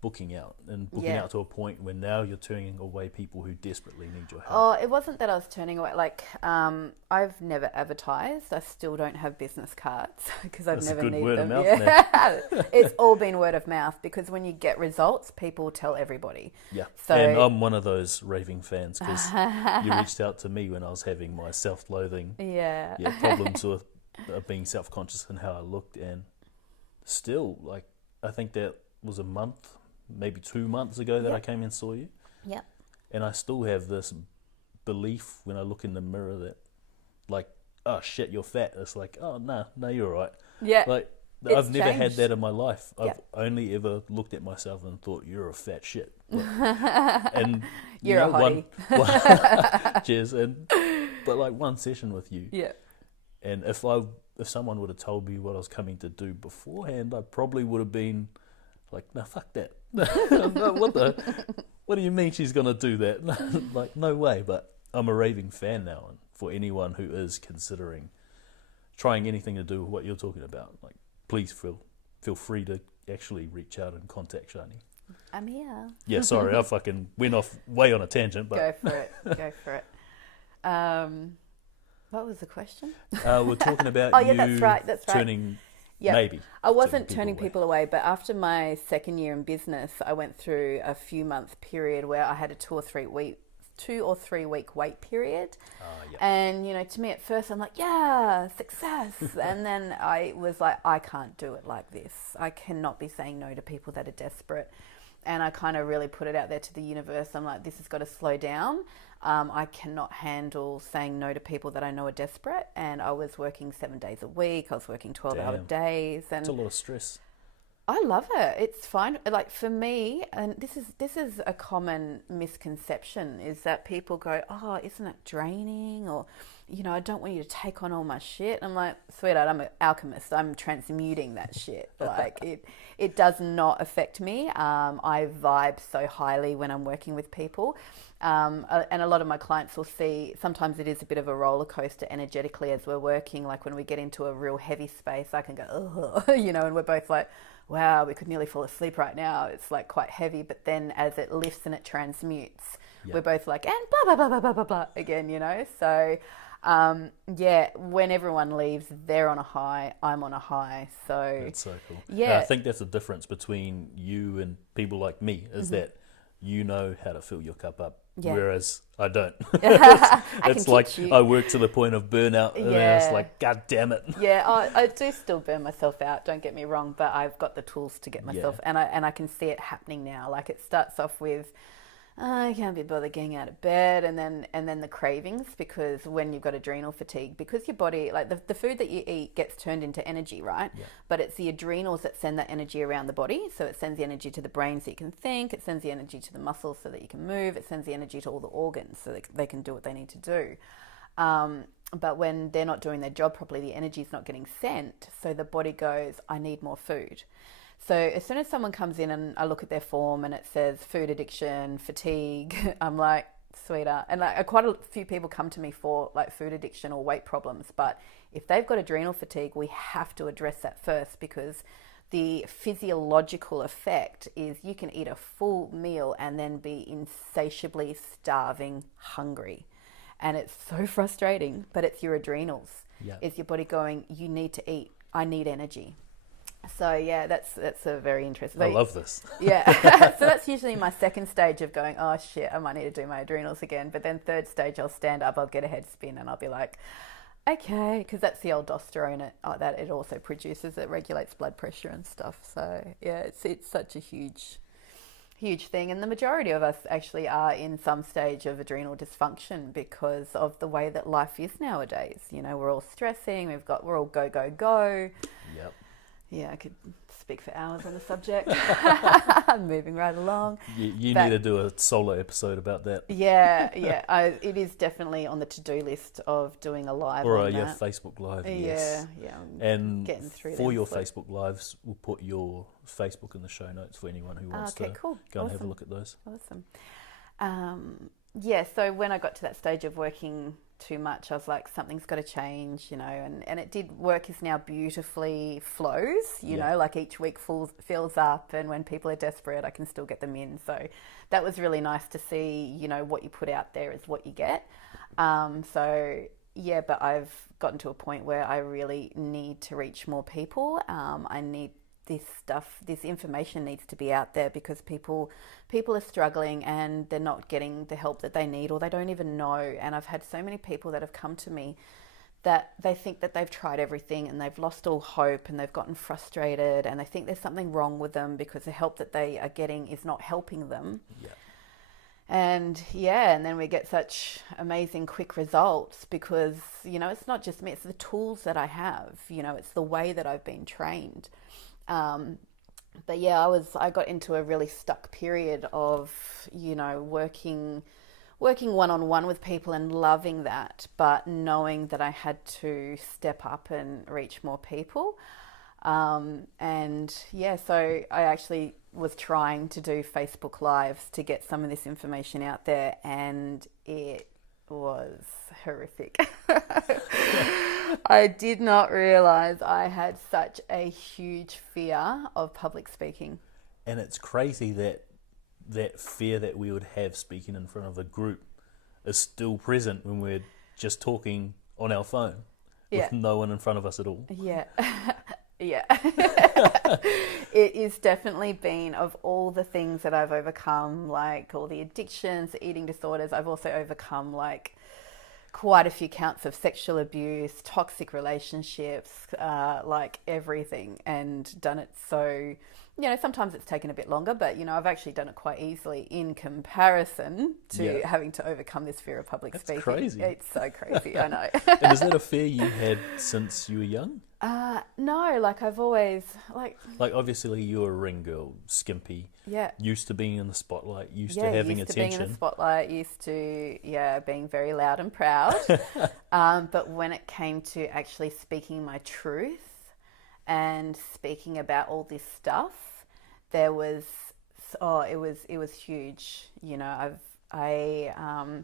booking out out to a point where now you're turning away people who desperately need your help. Oh, it wasn't that I was turning away. Like, I've never advertised. I still don't have business cards because I've never needed word them. of mouth now. It's all been word of mouth, because when you get results, people tell everybody. Yeah. So, and I'm one of those raving fans, because you reached out to me when I was having my self-loathing problems with being self-conscious and how I looked, and still, like, I think that was a month, maybe 2 months ago that I came and saw you. Yeah. And I still have this belief when I look in the mirror that, like, oh shit, you're fat. It's like, oh no, you're all right. Yeah. Like, I've never had that in my life. I've only ever looked at myself and thought, you're a fat shit. And you're a hottie. Cheers. But like one session with you. Yeah. And if someone would have told me what I was coming to do beforehand, I probably would have been like, no, fuck that. What do you mean she's going to do that? Like, no way. But I'm a raving fan now. And for anyone who is considering trying anything to do with what you're talking about, like, please feel free to actually reach out and contact Shani. I'm here. Yeah, sorry, I fucking went off way on a tangent. But Go for it. What was the question? We're talking about that's right. Turning, I wasn't turning people away, but after my second year in business, I went through a few month period where I had a 2 or 3 week wait period. And, you know, to me at first I'm like, yeah, success. And then I was like, I can't do it like this. I cannot be saying no to people that are desperate. And I kind of really put it out there to the universe. I'm like, this has got to slow down. I cannot handle saying no to people that I know are desperate. And I was working 7 days a week. I was working 12-hour days. And it's a lot of stress. I love it. It's fine. Like, for me, and this is a common misconception, is that people go, oh, isn't it draining? Or, you know, I don't want you to take on all my shit. I'm like, sweetheart, I'm an alchemist. I'm transmuting that shit. Like, it does not affect me. I vibe so highly when I'm working with people. And a lot of my clients will see, sometimes it is a bit of a roller coaster energetically as we're working. Like, when we get into a real heavy space, I can go, oh, you know, and we're both like, wow, we could nearly fall asleep right now. It's like quite heavy. But then as it lifts and it transmutes, we're both like, and blah, blah, blah, blah, blah, blah, blah again, you know? So, when everyone leaves, they're on a high, I'm on a high. So that's so cool. Yeah. And I think that's the difference between you and people like me, is that you know how to fill your cup up. Yeah. Whereas I don't. It's like I work to the point of burnout, and it's like, God damn it. Yeah, I do still burn myself out, don't get me wrong, but I've got the tools to get myself, and I can see it happening now. Like, it starts off with, I can't be bothered getting out of bed, and then the cravings, because when you've got adrenal fatigue, because your body, like, the food that you eat gets turned into energy, right? Yeah. But it's the adrenals that send that energy around the body. So it sends the energy to the brain so you can think, it sends the energy to the muscles so that you can move, it sends the energy to all the organs so that they can do what they need to do. But when they're not doing their job properly, the energy is not getting sent, so the body goes, I need more food. So as soon as someone comes in and I look at their form and it says food addiction, fatigue, I'm like, sweetheart. And like quite a few people come to me for like food addiction or weight problems, but if they've got adrenal fatigue, we have to address that first, because the physiological effect is you can eat a full meal and then be insatiably starving hungry. And it's so frustrating, but it's your adrenals. Yeah. It's your body going, you need to eat. I need energy. So yeah, that's a very interesting. I love this. Yeah. So that's usually my second stage of going, oh shit, I might need to do my adrenals again. But then third stage, I'll stand up, I'll get a head spin, and I'll be like, okay, because that's the aldosterone that it also produces. It regulates blood pressure and stuff. So yeah, it's such a huge thing. And the majority of us actually are in some stage of adrenal dysfunction because of the way that life is nowadays. You know, we're all stressing. We're all go, go, go. Yep. Yeah, I could speak for hours on the subject. Moving right along. You need to do a solo episode about that. Yeah. It is definitely on the to-do list of doing a live or on your that. Facebook Live, yes. Yeah. And getting through for your them. Facebook Lives, we'll put your Facebook in the show notes for anyone who wants to cool. go and have a Awesome. look at those. Awesome. So when I got to that stage of working too much, I was like, something's got to change, you know, and it did. Work is now beautifully flows, you know, like each week fills up, and when people are desperate, I can still get them in. So that was really nice to see, you know, what you put out there is what you get. So yeah, but I've gotten to a point where I really need to reach more people. I need this information needs to be out there, because people are struggling and they're not getting the help that they need, or they don't even know. And I've had so many people that have come to me that they think that they've tried everything and they've lost all hope and they've gotten frustrated and they think there's something wrong with them because the help that they are getting is not helping them. Yeah. And then we get such amazing quick results because, you know, it's not just me, it's the tools that I have, you know, it's the way that I've been trained. But yeah, I got into a really stuck period of, you know, working one-on-one with people and loving that, but knowing that I had to step up and reach more people. So I actually was trying to do Facebook Lives to get some of this information out there, and it was horrific. I did not realize I had such a huge fear of public speaking. And it's crazy that fear that we would have speaking in front of a group is still present when we're just talking on our phone with no one in front of us at all. Yeah. Yeah. It is definitely been, of all the things that I've overcome, like all the addictions, the eating disorders, I've also overcome like quite a few counts of sexual abuse, toxic relationships, like everything, and done it. So, you know, sometimes it's taken a bit longer, but, you know, I've actually done it quite easily in comparison to having to overcome this fear of public speaking. Crazy. It's so crazy, I know. And is that a fear you had since you were young? No, like I've always, like obviously you're a ring girl, skimpy, used to being in the spotlight, used to having used attention. To being in the spotlight, used to, being very loud and proud. But when it came to actually speaking my truth and speaking about all this stuff, there was, it was huge. You know, my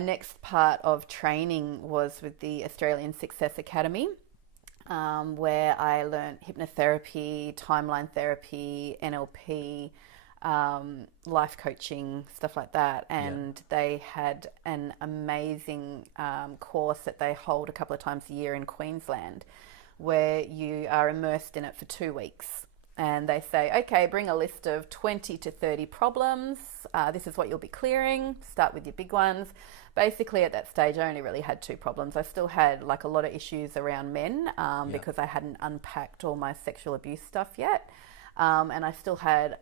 next part of training was with the Australian Success Academy, where I learned hypnotherapy, timeline therapy, NLP, life coaching, stuff like that. And they had an amazing course that they hold a couple of times a year in Queensland, where you are immersed in it for 2 weeks. And they say, okay, bring a list of 20 to 30 problems. This is what you'll be clearing. Start with your big ones. Basically, at that stage, I only really had 2 problems. I still had like a lot of issues around men because I hadn't unpacked all my sexual abuse stuff yet. And I still had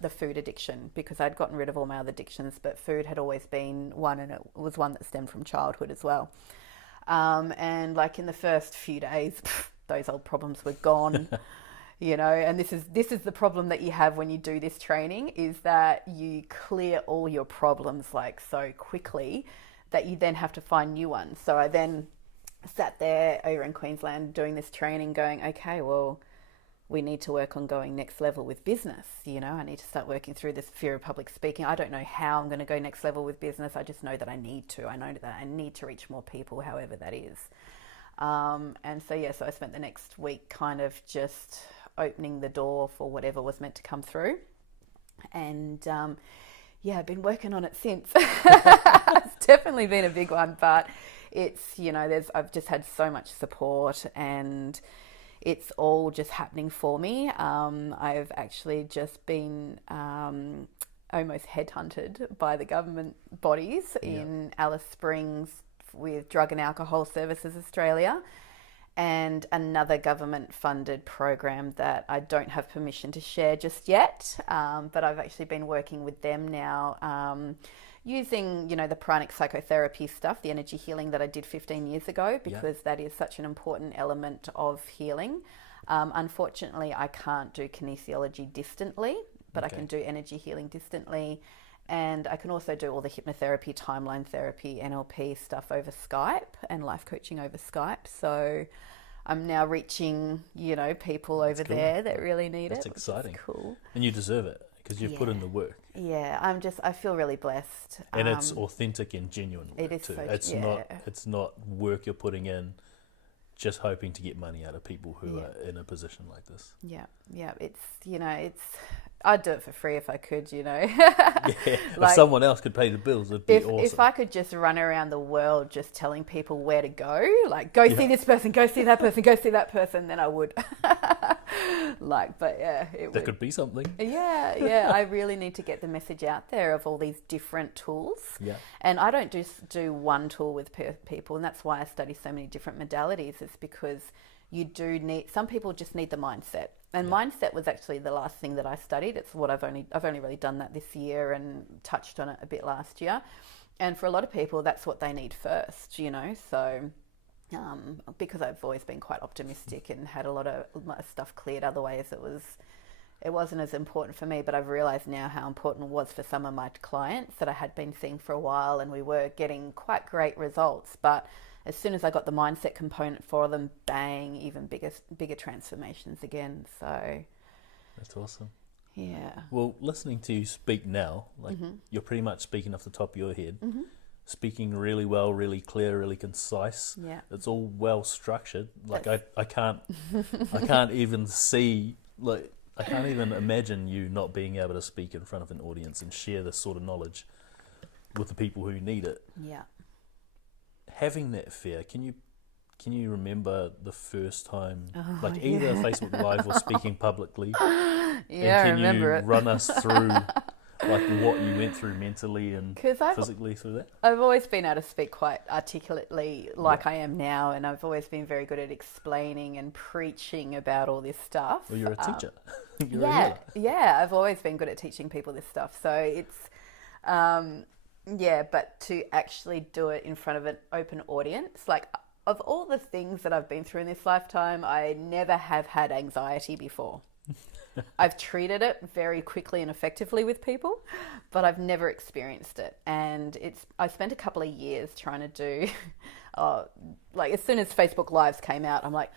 the food addiction because I'd gotten rid of all my other addictions, but food had always been one, and it was one that stemmed from childhood as well. And like in the first few days, those old problems were gone. You know, and this is the problem that you have when you do this training, is that you clear all your problems like so quickly that you then have to find new ones. So I then sat there over in Queensland doing this training going, okay, well, we need to work on going next level with business. You know, I need to start working through this fear of public speaking. I don't know how I'm going to go next level with business. I just know that I need to. I know that I need to reach more people, however that is. And so, yeah, so I spent the next week kind of just opening the door for whatever was meant to come through. And, yeah, I've been working on it since. It's definitely been a big one, but it's, you know, I've just had so much support, and it's all just happening for me. I've actually just been almost headhunted by the government bodies in Alice Springs with Drug and Alcohol Services Australia, and another government-funded program that I don't have permission to share just yet, but I've actually been working with them now, using, you know, the pranic psychotherapy stuff, the energy healing that I did 15 years ago, because that is such an important element of healing. Unfortunately, I can't do kinesiology distantly, but I can do energy healing distantly. And I can also do all the hypnotherapy, timeline therapy, NLP stuff over Skype, and life coaching over Skype. So I'm now reaching, you know, people over there that really need it. That's exciting. Cool. And you deserve it, because you've put in the work. Yeah, I feel really blessed. And it's authentic and genuine work. It is too. so, It's not work you're putting in just hoping to get money out of people who are in a position like this. Yeah, it's, you know, I'd do it for free if I could, you know. If someone else could pay the bills, it'd be awesome. If I could just run around the world just telling people where to go, like, go see this person, go see that person, go see that person, then I would. But yeah, that could be something. Yeah, I really need to get the message out there of all these different tools. Yeah. And I don't just do one tool with people, and that's why I study so many different modalities. It's because you do need, some people just need the mindset. And mindset was actually the last thing that I studied. It's what I've only really done that this year and touched on it a bit last year. And for a lot of people, that's what they need first, you know. So because I've always been quite optimistic and had a lot of stuff cleared, otherwise it wasn't as important for me. But I've realized now how important it was for some of my clients that I had been seeing for a while, and we were getting quite great results. But as soon as I got the mindset component for them, bang, even bigger transformations again. So that's awesome. Yeah. Well, listening to you speak now, like you're pretty much speaking off the top of your head, speaking really well, really clear, really concise. Yeah. It's all well structured. Like I can't even see, like, I can't even imagine you not being able to speak in front of an audience and share this sort of knowledge with the people who need it. Yeah. Having that fear, can you remember the first time, either Facebook Live or speaking publicly? Yeah, and I remember you run us through like what you went through mentally and physically through that? I've always been able to speak quite articulately like I am now, and I've always been very good at explaining and preaching about all this stuff. Well, you're a teacher. You're a healer. Yeah, I've always been good at teaching people this stuff. So it's, but to actually do it in front of an open audience, like, of all the things that I've been through in this lifetime, I never have had anxiety before. I've treated it very quickly and effectively with people, but I've never experienced it. And I spent a couple of years trying to do, as soon as Facebook Lives came out, I'm like,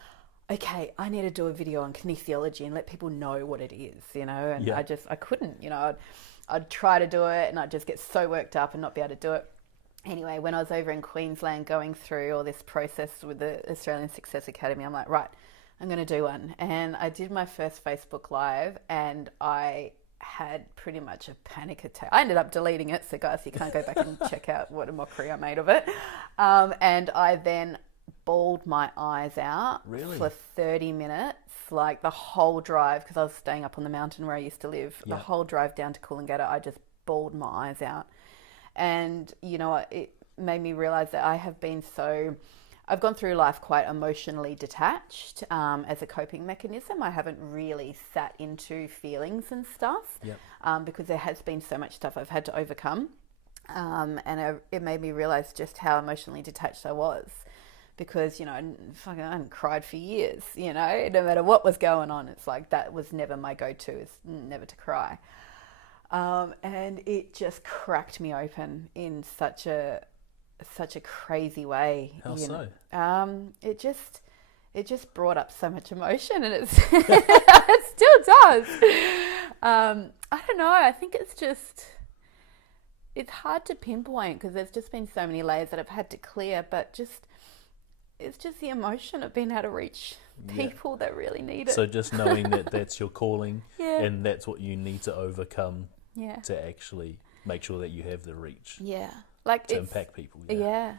okay, I need to do a video on kinesiology and let people know what it is, you know, and I couldn't, you know, I'd try to do it and I'd just get so worked up and not be able to do it. Anyway, when I was over in Queensland going through all this process with the Australian Success Academy, I'm like, right, I'm going to do one. And I did my first Facebook Live and I had pretty much a panic attack. I ended up deleting it, so guys, you can't go back and check out what a mockery I made of it. And I then bawled my eyes out for 30 minutes, like the whole drive, because I was staying up on the mountain where I used to live. The whole drive down to Coolangatta, I just bawled my eyes out. And, you know, it made me realize that I've gone through life quite emotionally detached as a coping mechanism. I haven't really sat into feelings and stuff because there has been so much stuff I've had to overcome. It made me realize just how emotionally detached I was, because, you know, I hadn't cried for years, you know, no matter what was going on. It's like that was never my go-to, is never to cry. And it just cracked me open in such a crazy way. How so? it just brought up so much emotion, and it's it still does. I don't know. I think it's hard to pinpoint because there's just been so many layers that I've had to clear, but it's just the emotion of being able to reach people that really need it. So just knowing that that's your calling Yeah. and that's what you need to overcome Yeah. to actually make sure that you have the reach Yeah. Like to impact people. Yeah.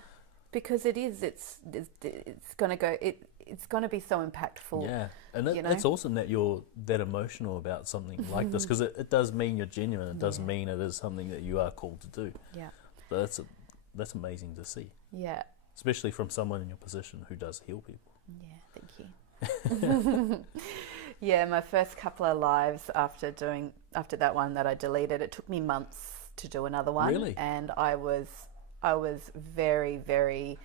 Because it's going to go, it's going to be so impactful. Yeah, and you know? it's awesome that you're that emotional about something like this, because it does mean you're genuine. It does mean it is something that you are called to do. Yeah. But that's amazing to see, Yeah. especially from someone in your position who does heal people. Yeah, thank you. Yeah, my first couple of lives after that one that I deleted, it took me months to do another one. Really? And I was very, very,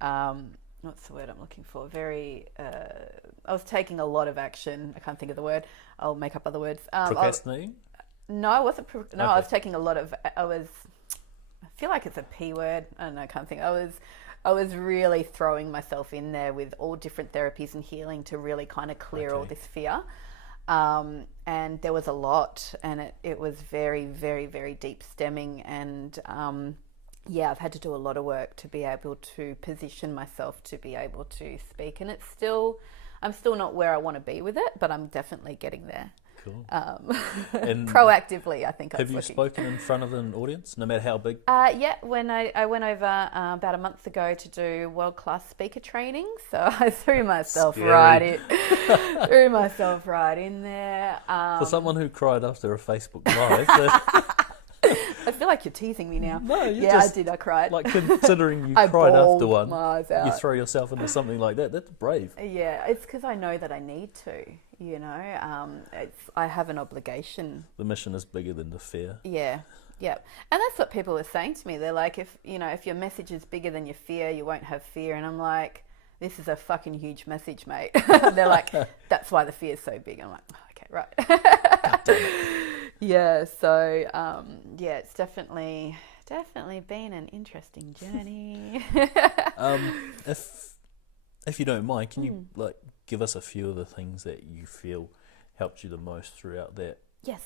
what's the word I'm looking for? Very, I was taking a lot of action. I can't think of the word. I'll make up other words. Procrastinating? No, I wasn't. Okay. I was taking a lot of. I feel like it's a P word. I don't know. I can't think. I was really throwing myself in there with all different therapies and healing to really kind of clear all this fear. And there was a lot, and it was very, very, very deep stemming. And I've had to do a lot of work to be able to position myself to be able to speak. And I'm still not where I want to be with it, but I'm definitely getting there. Cool. And Proactively, I think. have you spoken in front of an audience, no matter how big? Yeah, when I went over about a month ago to do world-class speaker training, so I threw myself right in there. For someone who cried after a Facebook Live, I feel like you're teasing me now. no, I did. I cried. Like, considering you I cried after bawled one, my eyes out. you throw yourself into something like that. That's brave. Yeah, it's because I know that I need to. You know, I have an obligation. The mission is bigger than the fear. Yeah, and that's what people were saying to me. They're like, if your message is bigger than your fear, you won't have fear. And I'm like, this is a fucking huge message, mate. They're like, that's why the fear is so big. And I'm like, oh, okay, right. Yeah, so it's definitely been an interesting journey. If you don't mind, can you give us a few of the things that you feel helped you the most throughout that? Yes.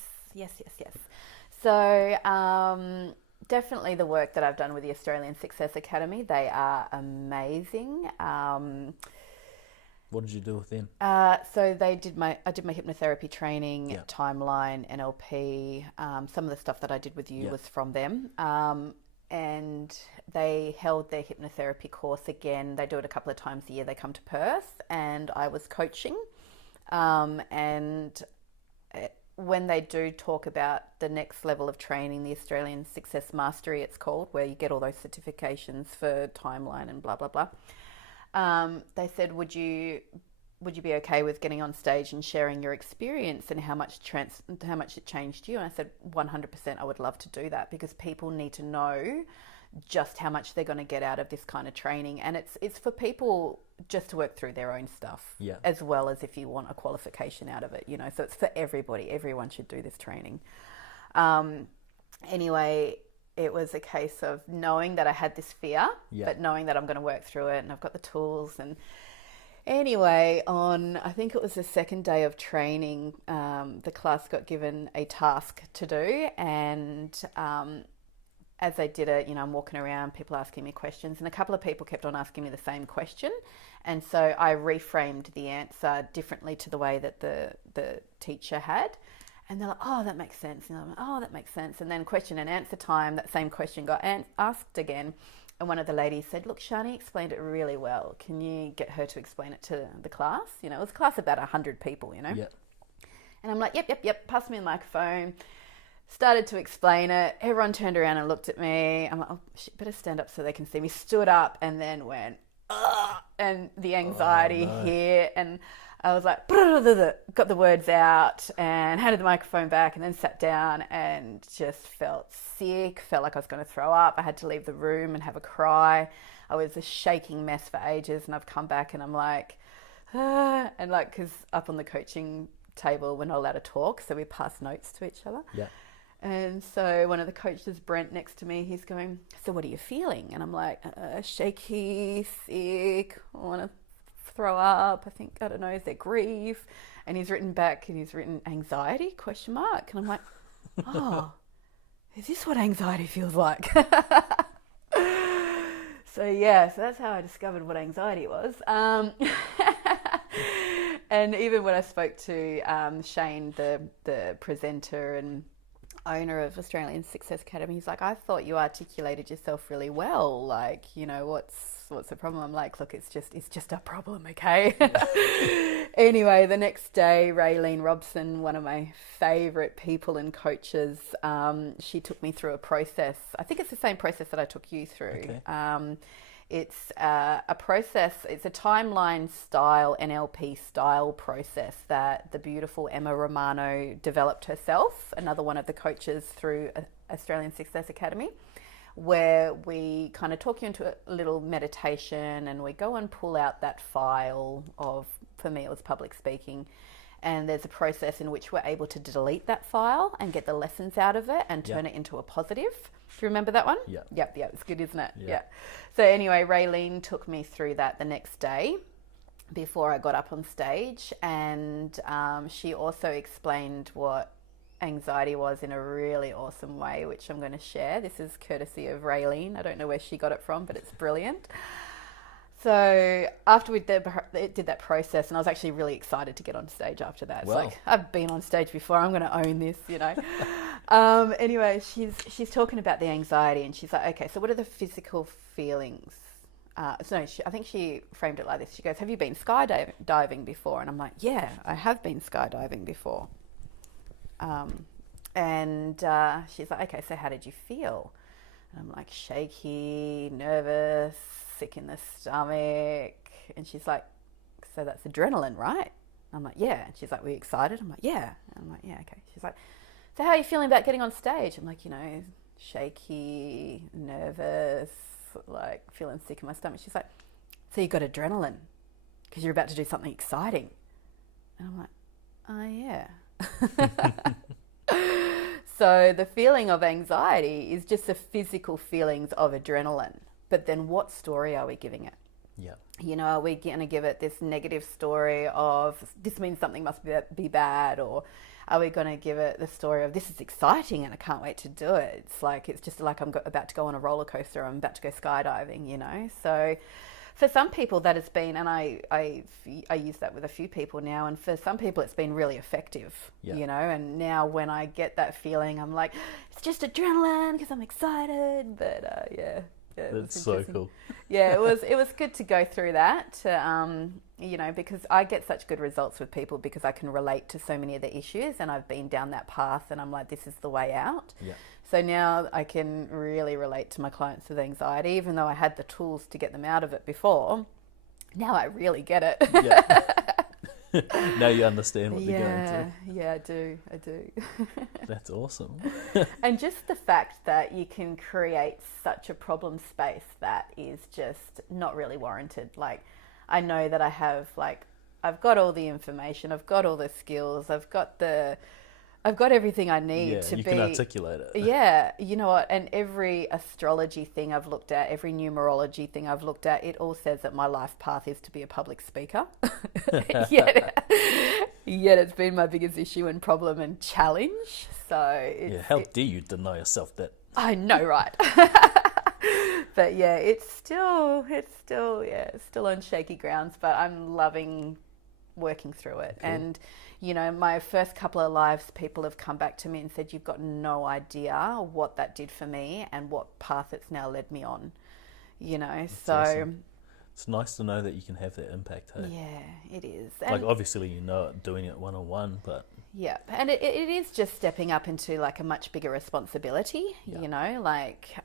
So definitely the work that I've done with the Australian Success Academy. They are amazing. What did you do with them? So I did my hypnotherapy training, timeline, NLP. Some of the stuff that I did with you was from them. And they held their hypnotherapy course again. They do it a couple of times a year. They come to Perth, and I was coaching. And when they do talk about the next level of training, the Australian Success Mastery, it's called, where you get all those certifications for timeline and blah, blah, blah. They said, would you be okay with getting on stage and sharing your experience and how much it changed you? And I said, 100%, I would love to do that, because people need to know just how much they're going to get out of this kind of training. And it's for people just to work through their own stuff, as well as if you want a qualification out of it, so it's for everybody. Everyone should do this training. Anyway, it was a case of knowing that I had this fear, but knowing that I'm going to work through it, and I've got the tools. And anyway, I think it was the second day of training, the class got given a task to do. And as they did it, I'm walking around, people asking me questions, and a couple of people kept on asking me the same question. And so I reframed the answer differently to the way that the teacher had. And they're like, oh, that makes sense. And I'm like, oh, that makes sense. And then question and answer time, that same question got asked again. And one of the ladies said, look, Shani explained it really well. Can you get her to explain it to the class? It was a class of about 100 people, Yeah. And I'm like, yep. Pass me the microphone. Started to explain it. Everyone turned around and looked at me. I'm like, oh, shit, better stand up so they can see me. Stood up and then went, ugh, and the anxiety hit. And I was like, got the words out and handed the microphone back, and then sat down and just felt sick, felt like I was going to throw up. I had to leave the room and have a cry. I was a shaking mess for ages, and I've come back and I'm like, and like, because up on the coaching table we're not allowed to talk, so we pass notes to each other. Yeah. And so one of the coaches, Brent, next to me, he's going, so what are you feeling? And I'm like, shaky, sick, I want to throw up. I think, I don't know, is there grief? And he's written back and he's written anxiety, question mark. And I'm like, oh, is this what anxiety feels like? So that's how I discovered what anxiety was. And even when I spoke to Shane, the presenter and owner of Australian Success Academy, he's like, I thought you articulated yourself really well. Like, you know, what's the problem? I'm like, look, it's just a problem, okay? Anyway, the next day, Raylene Robson, one of my favourite people and coaches, she took me through a process. I think it's the same process that I took you through. Okay. It's a process, it's a timeline style, NLP style process that the beautiful Emma Romano developed herself, another one of the coaches through Australian Success Academy, where we kind of talk you into a little meditation and we go and pull out that file of, for me it was public speaking, and there's a process in which we're able to delete that file and get the lessons out of it and turn it into a positive. Do you remember that one? Yeah. Yep, it's good, isn't it? Yeah. So anyway, Raylene took me through that the next day before I got up on stage, and she also explained what anxiety was in a really awesome way, which I'm going to share. This is courtesy of Raylene. I don't know where she got it from, but it's brilliant. So after we did that process, and I was actually really excited to get on stage after that. It's like, I've been on stage before, I'm going to own this, you know. Anyway, she's talking about the anxiety, and she's like, okay, so what are the physical feelings? I think she framed it like this. She goes, have you been skydiving before? And I'm like, yeah, I have been skydiving before. And she's like, okay, so how did you feel? And I'm like, shaky, nervous, sick in the stomach. And she's like, so that's adrenaline, right? I'm like, yeah. And she's like, were you excited? I'm like, yeah. And I'm like, yeah, okay. She's like, so how are you feeling about getting on stage? I'm like, you know, shaky, nervous, like feeling sick in my stomach. She's like, so you got adrenaline because you're about to do something exciting. And I'm like, oh yeah. So the feeling of anxiety is just the physical feelings of adrenaline. But then what story are we giving it? Yeah. You know, are we going to give it this negative story of this means something must be bad, or are we going to give it the story of this is exciting and I can't wait to do it? It's like, it's just like I'm about to go on a roller coaster, I'm about to go skydiving, you know? So for some people that has been, and I use that with a few people now, and for some people it's been really effective, you know? And now when I get that feeling, I'm like, it's just adrenaline because I'm excited, but yeah, that's so cool. Yeah, it was good to go through that, you know, because I get such good results with people because I can relate to so many of the issues, and I've been down that path, and I'm like, this is the way out. Yeah. So now I can really relate to my clients with anxiety, even though I had the tools to get them out of it before. Now I really get it. Yeah. Now you understand what they're going through. Yeah, I do. That's awesome. And just the fact that you can create such a problem space that is just not really warranted. Like, I know that I've got all the information, I've got all the skills, I've got everything I need to be. You can articulate it. Yeah, you know what? And every astrology thing I've looked at, every numerology thing I've looked at, it all says that my life path is to be a public speaker. Yet it's been my biggest issue and problem and challenge. So how dare you deny yourself that? I know, right? But yeah, it's still on shaky grounds. But I'm loving working through it. Cool. And you know, my first couple of lives, people have come back to me and said, you've got no idea what that did for me and what path it's now led me on, you know. That's so awesome. It's nice to know that you can have that impact. Hey? Yeah, it is. Like, obviously, you know, doing it one-on-one, but yeah, and it is just stepping up into like a much bigger responsibility, you know, like,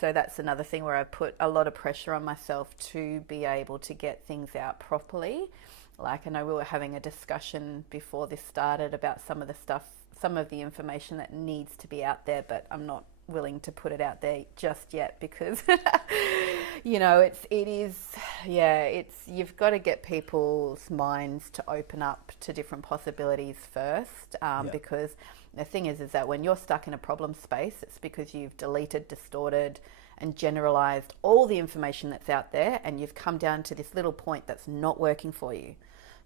so that's another thing where I put a lot of pressure on myself to be able to get things out properly. Like, I know we were having a discussion before this started about some of the information that needs to be out there, but I'm not willing to put it out there just yet because, you know, you've got to get people's minds to open up to different possibilities first, because the thing is that when you're stuck in a problem space, it's because you've deleted, distorted, and generalized all the information that's out there, and you've come down to this little point that's not working for you.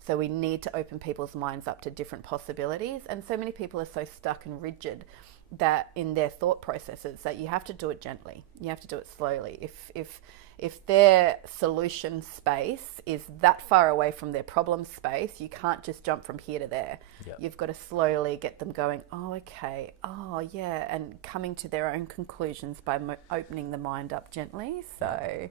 So we need to open people's minds up to different possibilities. And so many people are so stuck and rigid that in their thought processes that you have to do it gently. You have to do it slowly. If their solution space is that far away from their problem space, you can't just jump from here to there. Yep. You've got to slowly get them going, oh, okay, oh, yeah, and coming to their own conclusions by opening the mind up gently. So,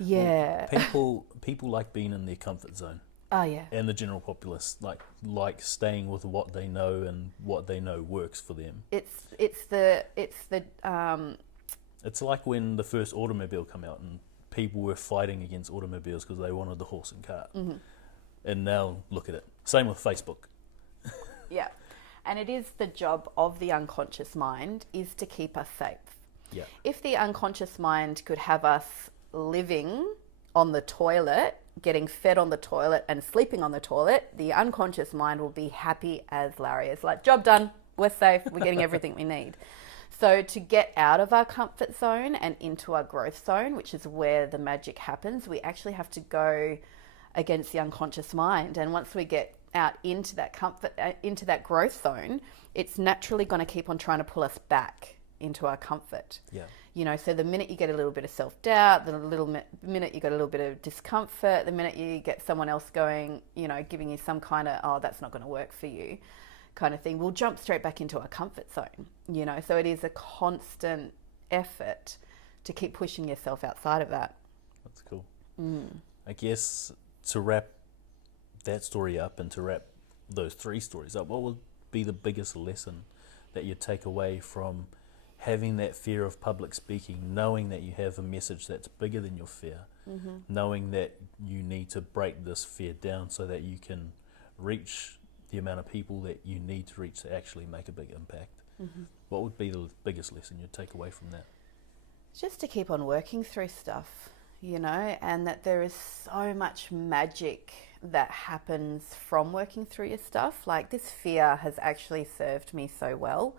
yeah. Well, people like being in their comfort zone. Oh, yeah. And the general populace like staying with what they know and what they know works for them. It's like when the first automobile came out and people were fighting against automobiles because they wanted the horse and cart. Mm-hmm. And now look at it. Same with Facebook. Yeah. And it is the job of the unconscious mind is to keep us safe. Yeah. If the unconscious mind could have us living on the toilet, getting fed on the toilet and sleeping on the toilet, the unconscious mind will be happy as Larry. It's like, job done, we're safe, we're getting everything we need. So to get out of our comfort zone and into our growth zone, which is where the magic happens, we actually have to go against the unconscious mind. And once we get out into that into that growth zone, it's naturally going to keep on trying to pull us back into our comfort. Yeah. You know, so the minute you get a little bit of self-doubt, the minute you got a little bit of discomfort, the minute you get someone else going, you know, giving you some kind of, oh, that's not going to work for you kind of thing, we'll jump straight back into our comfort zone, you know. So it is a constant effort to keep pushing yourself outside of that. That's cool. I guess to wrap that story up and to wrap those 3 stories up, what would be the biggest lesson that you take away from having that fear of public speaking, knowing that you have a message that's bigger than your fear, knowing that you need to break this fear down so that you can reach the amount of people that you need to reach to actually make a big impact? What would be the biggest lesson you'd take away from that? Just to keep on working through stuff, you know, and that there is so much magic that happens from working through your stuff. Like, this fear has actually served me so well.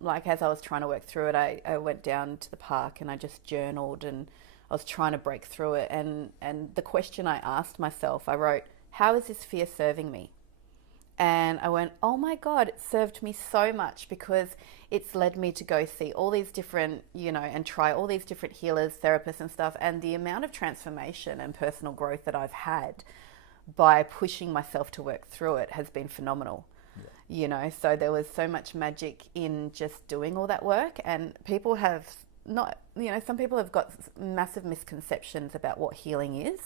Like, as I was trying to work through it, I went down to the park and I just journaled, and I was trying to break through it. And the question I asked myself, I wrote, how is this fear serving me? And I went, oh my God, it served me so much, because it's led me to go see all these different, you know, and try all these different healers, therapists and stuff. And the amount of transformation and personal growth that I've had by pushing myself to work through it has been phenomenal. Yeah. You know, so there was so much magic in just doing all that work. And people have not, you know, some people have got massive misconceptions about what healing is.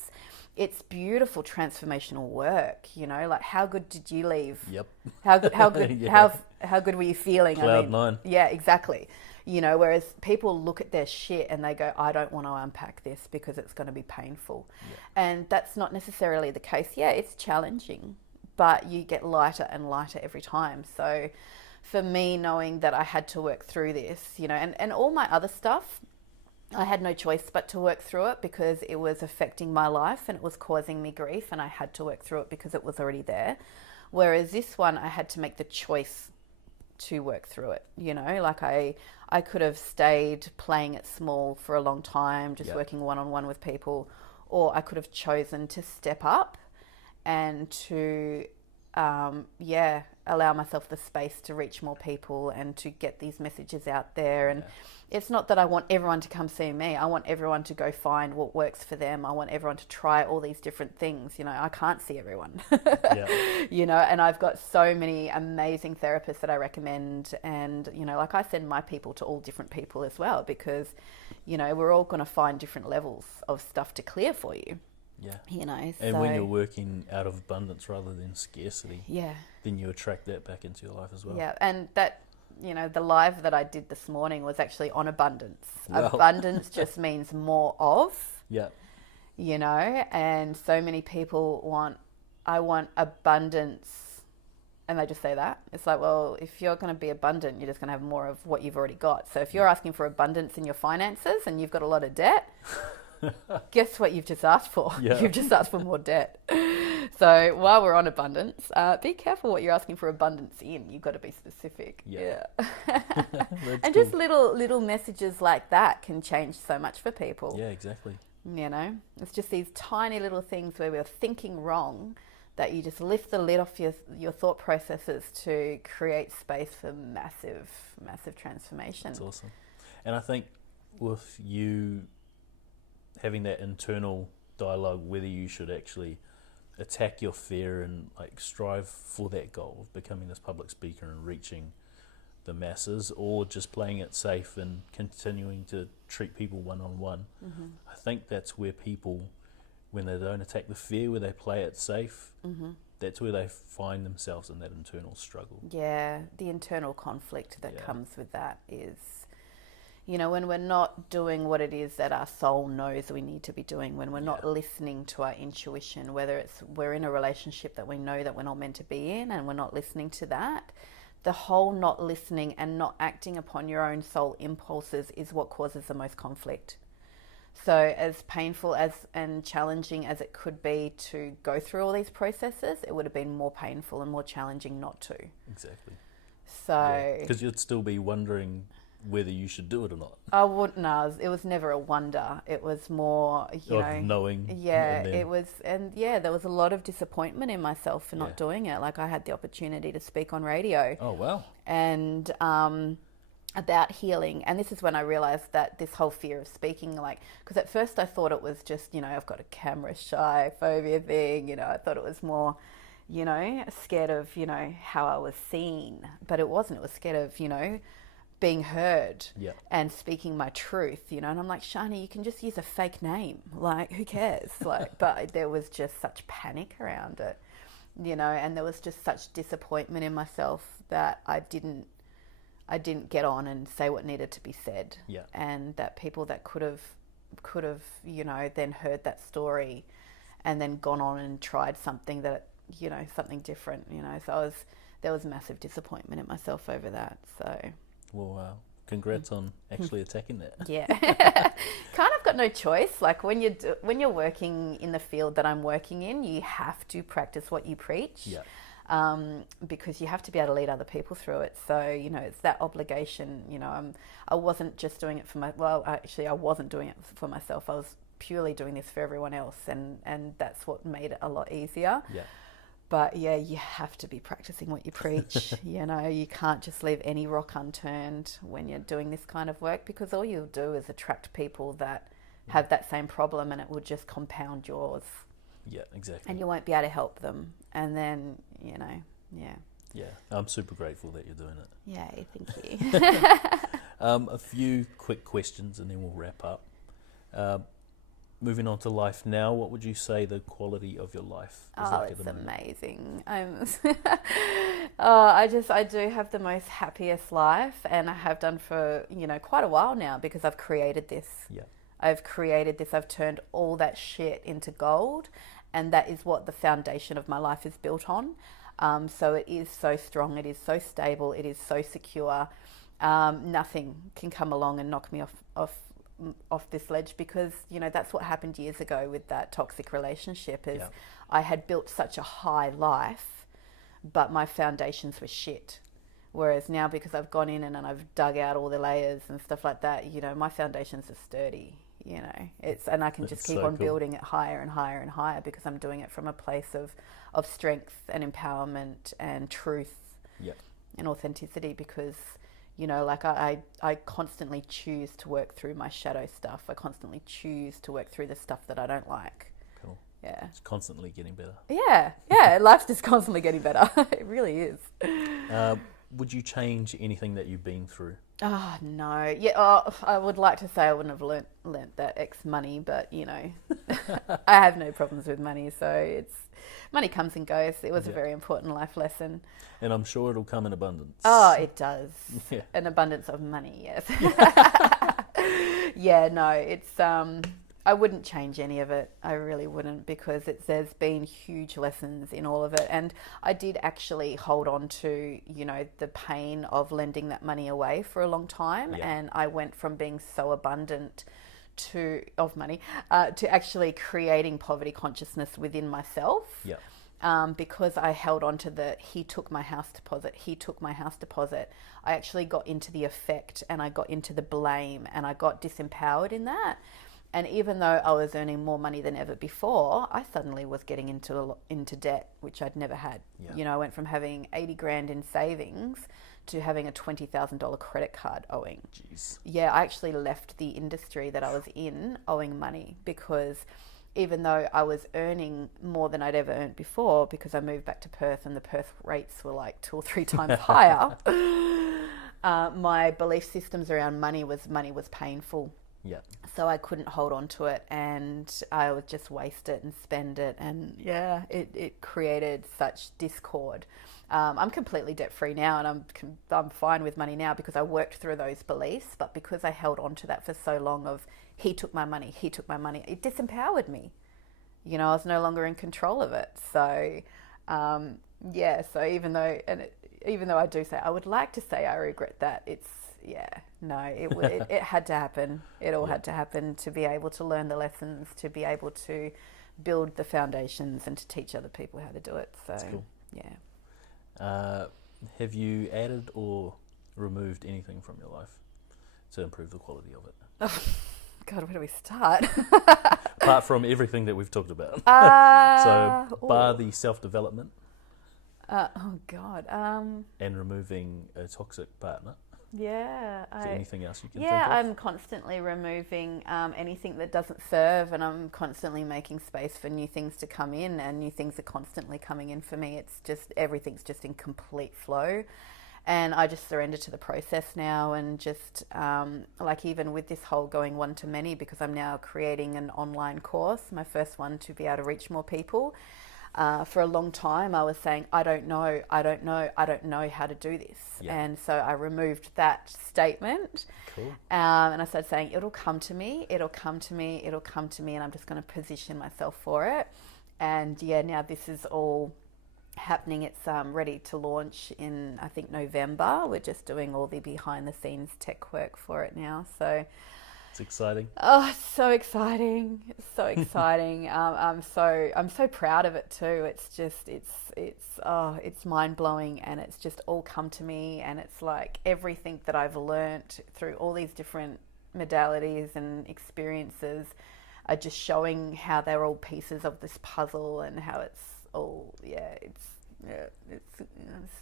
It's beautiful transformational work, you know, like, how good did you leave? Yep. How good, Yeah. how good were you feeling? Cloud 9. Yeah, exactly. You know, whereas people look at their shit and they go, I don't want to unpack this because it's going to be painful. Yeah. And that's not necessarily the case. Yeah, it's challenging, but you get lighter and lighter every time. So for me, knowing that I had to work through this, you know, and all my other stuff, I had no choice but to work through it because it was affecting my life and it was causing me grief, and I had to work through it because it was already there. Whereas this one, I had to make the choice to work through it, you know, like I could have stayed playing it small for a long time, just working one-on-one with people, or I could have chosen to step up and to, allow myself the space to reach more people and to get these messages out there. And it's not that I want everyone to come see me. I want everyone to go find what works for them. I want everyone to try all these different things. You know, I can't see everyone, you know, and I've got so many amazing therapists that I recommend. And, you know, like, I send my people to all different people as well, because, you know, we're all going to find different levels of stuff to clear for you. Yeah. You know, and when you're working out of abundance rather than scarcity, then you attract that back into your life as well. Yeah, and that, you know, the live that I did this morning was actually on abundance. Wow. Abundance just means more of. Yeah. You know, and so many people I want abundance, and they just say that. It's like, well, if you're going to be abundant, you're just going to have more of what you've already got. So if you're asking for abundance in your finances and you've got a lot of debt, guess what you've just asked for? Yeah. You've just asked for more debt. So while we're on abundance, be careful what you're asking for abundance in. You've got to be specific. Yeah. And just little messages like that can change so much for people. Yeah, exactly. You know, it's just these tiny little things where we're thinking wrong that you just lift the lid off your thought processes to create space for massive transformation. That's awesome. And I think with you having that internal dialogue, whether you should actually attack your fear and like strive for that goal of becoming this public speaker and reaching the masses, or just playing it safe and continuing to treat people one-on-one, I think that's where people, when they don't attack the fear, where they play it safe, that's where they find themselves in that internal struggle. Yeah, the internal conflict that comes with that is, you know, when we're not doing what it is that our soul knows we need to be doing, when we're not listening to our intuition, whether it's we're in a relationship that we know that we're not meant to be in and we're not listening to that, the whole not listening and not acting upon your own soul impulses is what causes the most conflict. So as painful as and challenging as it could be to go through all these processes, it would have been more painful and more challenging not to. Exactly. So because you'd still be wondering whether you should do it or not. I wouldn't know. It was never a wonder. It was more, you know, knowing. Yeah, it was, and yeah, there was a lot of disappointment in myself for not doing it. Like I had the opportunity to speak on radio. Oh wow. And about healing, and this is when I realized that this whole fear of speaking, like, because at first I thought it was just, you know, I've got a camera shy phobia thing, you know, I thought it was more, you know, scared of, you know, how I was seen, but it wasn't. It was scared of, you know, being heard and speaking my truth, you know. And I'm like, Shani, you can just use a fake name, like who cares? Like, but there was just such panic around it, you know, and there was just such disappointment in myself that I didn't get on and say what needed to be said. And that people that could have, you know, then heard that story and then gone on and tried something that, you know, something different, you know. So there was massive disappointment in myself over that. So well, congrats on actually attacking that. Yeah. Kind of got no choice. Like when you're working in the field that I'm working in, you have to practice what you preach. Because you have to be able to lead other people through it. So, you know, it's that obligation. You know, I wasn't just doing it for I wasn't doing it for myself. I was purely doing this for everyone else, and that's what made it a lot easier. But yeah, you have to be practicing what you preach. You know, you can't just leave any rock unturned when you're doing this kind of work, because all you'll do is attract people that have that same problem, and it will just compound yours. Yeah, exactly. And you won't be able to help them. And then, you know, Yeah, I'm super grateful that you're doing it. Yeah, thank you. A few quick questions and then we'll wrap up. Moving on to life now, what would you say the quality of your life is like at the moment? Amazing. I do have the most happiest life, and I have done for, you know, quite a while now, because I've created this. I've turned all that shit into gold, and that is what the foundation of my life is built on. So it is so strong, it is so stable, it is so secure. Nothing can come along and knock me off this ledge, because, you know, that's what happened years ago with that toxic relationship. Is I had built such a high life, but my foundations were shit. Whereas now, because I've gone in and I've dug out all the layers and stuff like that, you know, my foundations are sturdy. You know, and I can just keep on building it higher and higher and higher, because I'm doing it from a place of strength and empowerment and truth and authenticity. Because, you know, like I constantly choose to work through my shadow stuff. I constantly choose to work through the stuff that I don't like. Cool. Yeah. It's constantly getting better. Yeah. Life's just constantly getting better. It really is. Would you change anything that you've been through? Oh, no. Yeah, I would like to say I wouldn't have learnt that money, but, you know, I have no problems with money, so money comes and goes. It was a very important life lesson. And I'm sure it'll come in abundance. Oh, it does. An abundance of money, yes. Yeah, no, it's... I wouldn't change any of it. I really wouldn't, because there's been huge lessons in all of it. And I did actually hold on to, you know, the pain of lending that money away for a long time. And I went from being so abundant of money to actually creating poverty consciousness within myself. because I held on to he took my house deposit, I actually got into the effect, and I got into the blame, and I got disempowered in that. And even though I was earning more money than ever before, I suddenly was getting into debt, which I'd never had. Yeah. I went from having 80 grand in savings to having a $20,000 credit card owing. Jeez. Yeah, I actually left the industry that I was in owing money, because even though I was earning more than I'd ever earned before, because I moved back to Perth and the Perth rates were like 2 or 3 times higher, my belief systems around money was painful. Yeah. So I couldn't hold on to it, and I would just waste it and spend it. And yeah, it created such discord. I'm completely debt free now, and I'm fine with money now because I worked through those beliefs. But because I held on to that for so long of he took my money, it disempowered me. I was no longer in control of it. So yeah. So even though I do say I would like to say I regret that, it had to happen. It all had to happen to be able to learn the lessons, to be able to build the foundations, and to teach other people how to do it. So, that's cool. Yeah. Have you added or removed anything from your life to improve the quality of it? Oh, God, where do we start? Apart from everything that we've talked about. So, bar the self-development. Oh, God. And removing a toxic partner. Yeah. Is there anything else you can think Yeah, of? I'm constantly removing anything that doesn't serve, and I'm constantly making space for new things to come in, and new things are constantly coming in for me. It's just, everything's just in complete flow. And I just surrender to the process now, and just like even with this whole going one-to-many, because I'm now creating an online course, my first one, to be able to reach more people. For a long time, I was saying, I don't know how to do this. Yeah. And so I removed that statement. Cool. And I started saying, it'll come to me, and I'm just going to position myself for it. And yeah, now this is all happening. It's ready to launch in, I think, November. We're just doing all the behind the scenes tech work for it now. So it's exciting. Oh, it's so exciting. It's so exciting. I'm so proud of it too. It's just, it's mind blowing, and it's just all come to me. And it's like everything that I've learnt through all these different modalities and experiences are just showing how they're all pieces of this puzzle, and how it's all,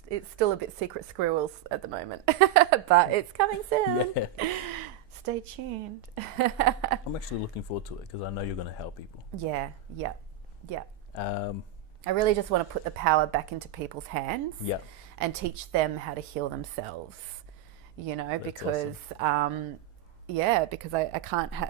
it's still a bit secret squirrels at the moment, but it's coming soon. Yeah. Stay tuned. I'm actually looking forward to it, because I know you're going to help people. Yeah. I really just want to put the power back into people's hands, Yeah. and teach them how to heal themselves. That's because awesome. Because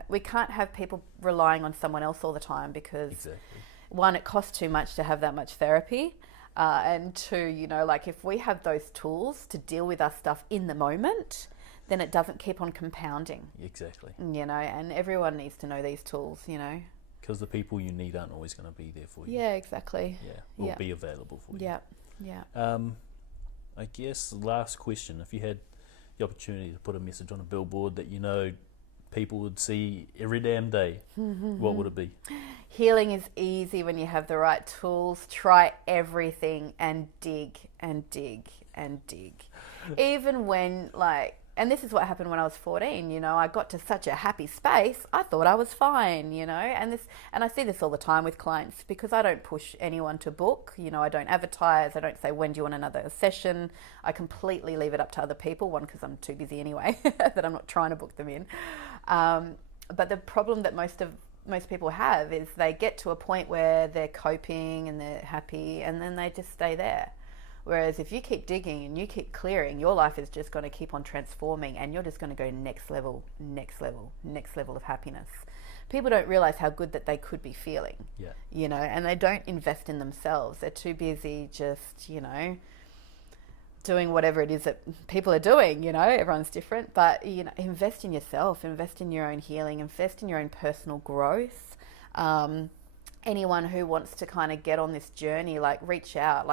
we can't have people relying on someone else all the time, because Exactly. one, it costs too much to have that much therapy, and two, like if we have those tools to deal with our stuff in the moment, then it doesn't keep on compounding. Exactly. And everyone needs to know these tools, Because the people you need aren't always going to be there for you. Yeah, exactly. Yeah, or be available for you. Yeah. I guess the last question, if you had the opportunity to put a message on a billboard that people would see every damn day, what would it be? Healing is easy when you have the right tools. Try everything and dig and dig and dig. Even when, and this is what happened when I was 14, I got to such a happy space, I thought I was fine, and I see this all the time with clients, because I don't push anyone to book, I don't advertise, I don't say, when do you want another session? I completely leave it up to other people, one, because I'm too busy anyway, that I'm not trying to book them in. But the problem that most people have is they get to a point where they're coping and they're happy, and then they just stay there. Whereas if you keep digging and you keep clearing, your life is just going to keep on transforming, and you're just going to go next level of happiness. People don't realize how good that they could be feeling, and they don't invest in themselves. They're too busy just, doing whatever it is that people are doing, everyone's different, but, invest in yourself, invest in your own healing, invest in your own personal growth. Anyone who wants to kind of get on this journey, reach out,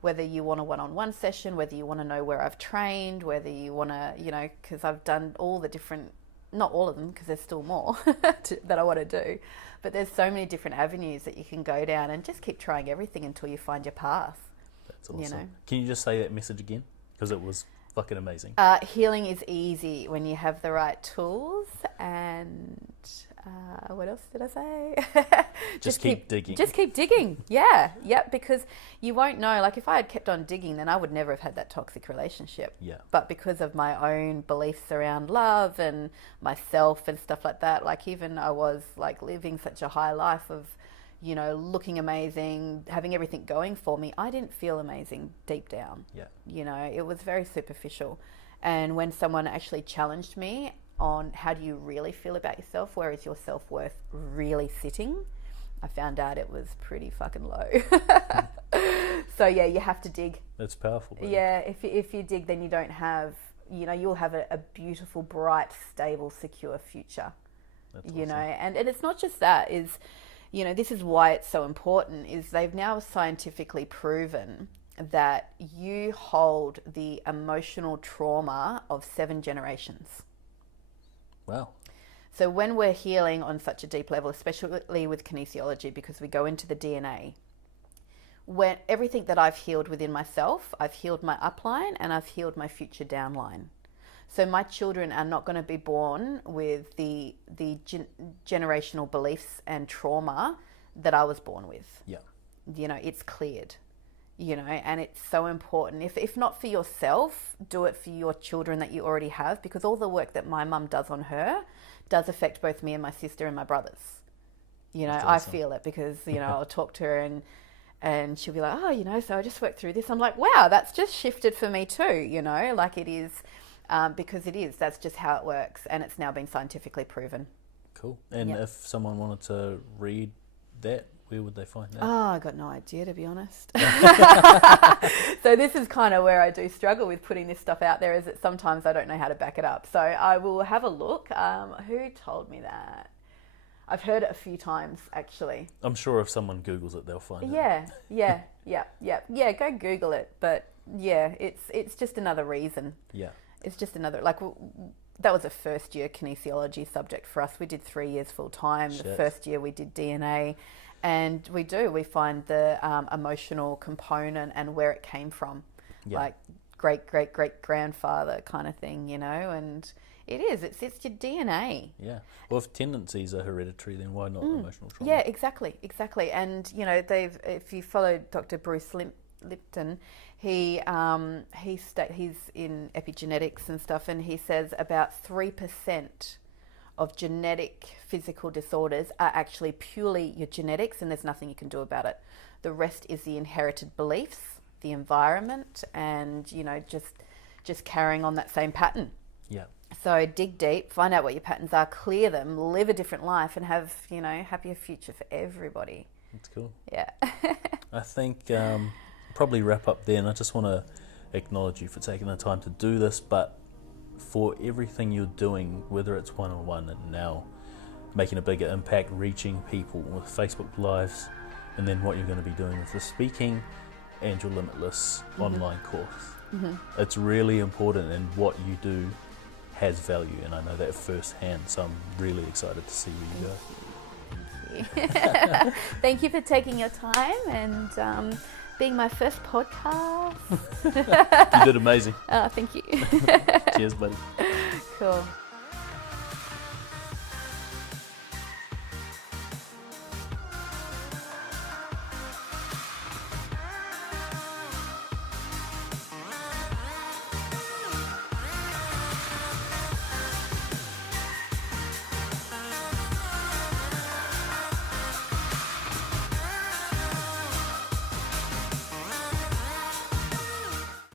whether you want a one-on-one session, whether you want to know where I've trained, whether you want to, because I've done all the different not all of them, because there's still more that I want to do. But there's so many different avenues that you can go down, and just keep trying everything until you find your path. That's awesome. You know? Can you just say that message again? Because it was fucking amazing. Healing is easy when you have the right tools, and what else did I say? Just keep digging. Just keep digging. Yeah, because you won't know. Like, if I had kept on digging, then I would never have had that toxic relationship. Yeah. But because of my own beliefs around love and myself and stuff like that, like, even I was like living such a high life of, you know, looking amazing, having everything going for me, I didn't feel amazing deep down. Yeah. You know, it was very superficial. And when someone actually challenged me on how do you really feel about yourself, where is your self-worth really sitting, I found out it was pretty fucking low. So yeah, you have to dig. That's powerful. Buddy. Yeah, if you dig, then you don't have, you know, you'll have a beautiful, bright, stable, secure future. That's you awesome. know, and it's not just that, is, you know, this is why it's so important, is they've now scientifically proven that you hold the emotional trauma of 7 generations. Wow. So when we're healing on such a deep level, especially with kinesiology, because we go into the DNA, when everything that I've healed within myself, I've healed my upline and I've healed my future downline. So my children are not going to be born with the generational beliefs and trauma that I was born with. Yeah. You know, it's cleared. You know, and it's so important. If not for yourself, do it for your children that you already have, because all the work that my mum does on her does affect both me and my sister and my brothers. You know, That's I awesome. feel it because, you know, I'll talk to her and she'll be like, oh, you know, so I just worked through this. I'm like, wow, that's just shifted for me too, you know, like it is, because it is, that's just how it works. And it's now been scientifically proven. Cool. And Yep. if someone wanted to read that, where would they find that? Oh, I got no idea, to be honest. So this is kind of where I do struggle with putting this stuff out there, is that sometimes I don't know how to back it up. So I will have a look. Who told me that? I've heard it a few times, actually. I'm sure if someone Googles it, they'll find it. Yeah, go Google it. But yeah, it's just another reason. Yeah. It's just another, like, that was a first year kinesiology subject for us. We did 3 years full time. Shit. The first year we did DNA. And we find the emotional component and where it came from, Yeah. like great-great-great-grandfather kind of thing, you know, and it's your DNA. Yeah. Well, if tendencies are hereditary, then why not emotional trauma? Yeah, exactly. And, you know, if you follow Dr. Bruce Lipton, he's in epigenetics and stuff, and he says about 3% of genetic physical disorders are actually purely your genetics, and there's nothing you can do about it. The rest is the inherited beliefs, the environment, and, you know, just carrying on that same pattern. Yeah. So dig deep, find out what your patterns are, clear them, live a different life, and have, you know, happier future for everybody. That's cool. Yeah. I think probably wrap up there, and I just want to acknowledge you for taking the time to do this, but for everything you're doing, whether it's one-on-one and now making a bigger impact, reaching people with Facebook Lives, and then what you're going to be doing with the speaking and your Limitless online course. Mm-hmm. It's really important, and what you do has value, and I know that firsthand, so I'm really excited to see where you go. Thank you for taking your time and being my first podcast. You did amazing. Thank you. Cheers, buddy. Cool.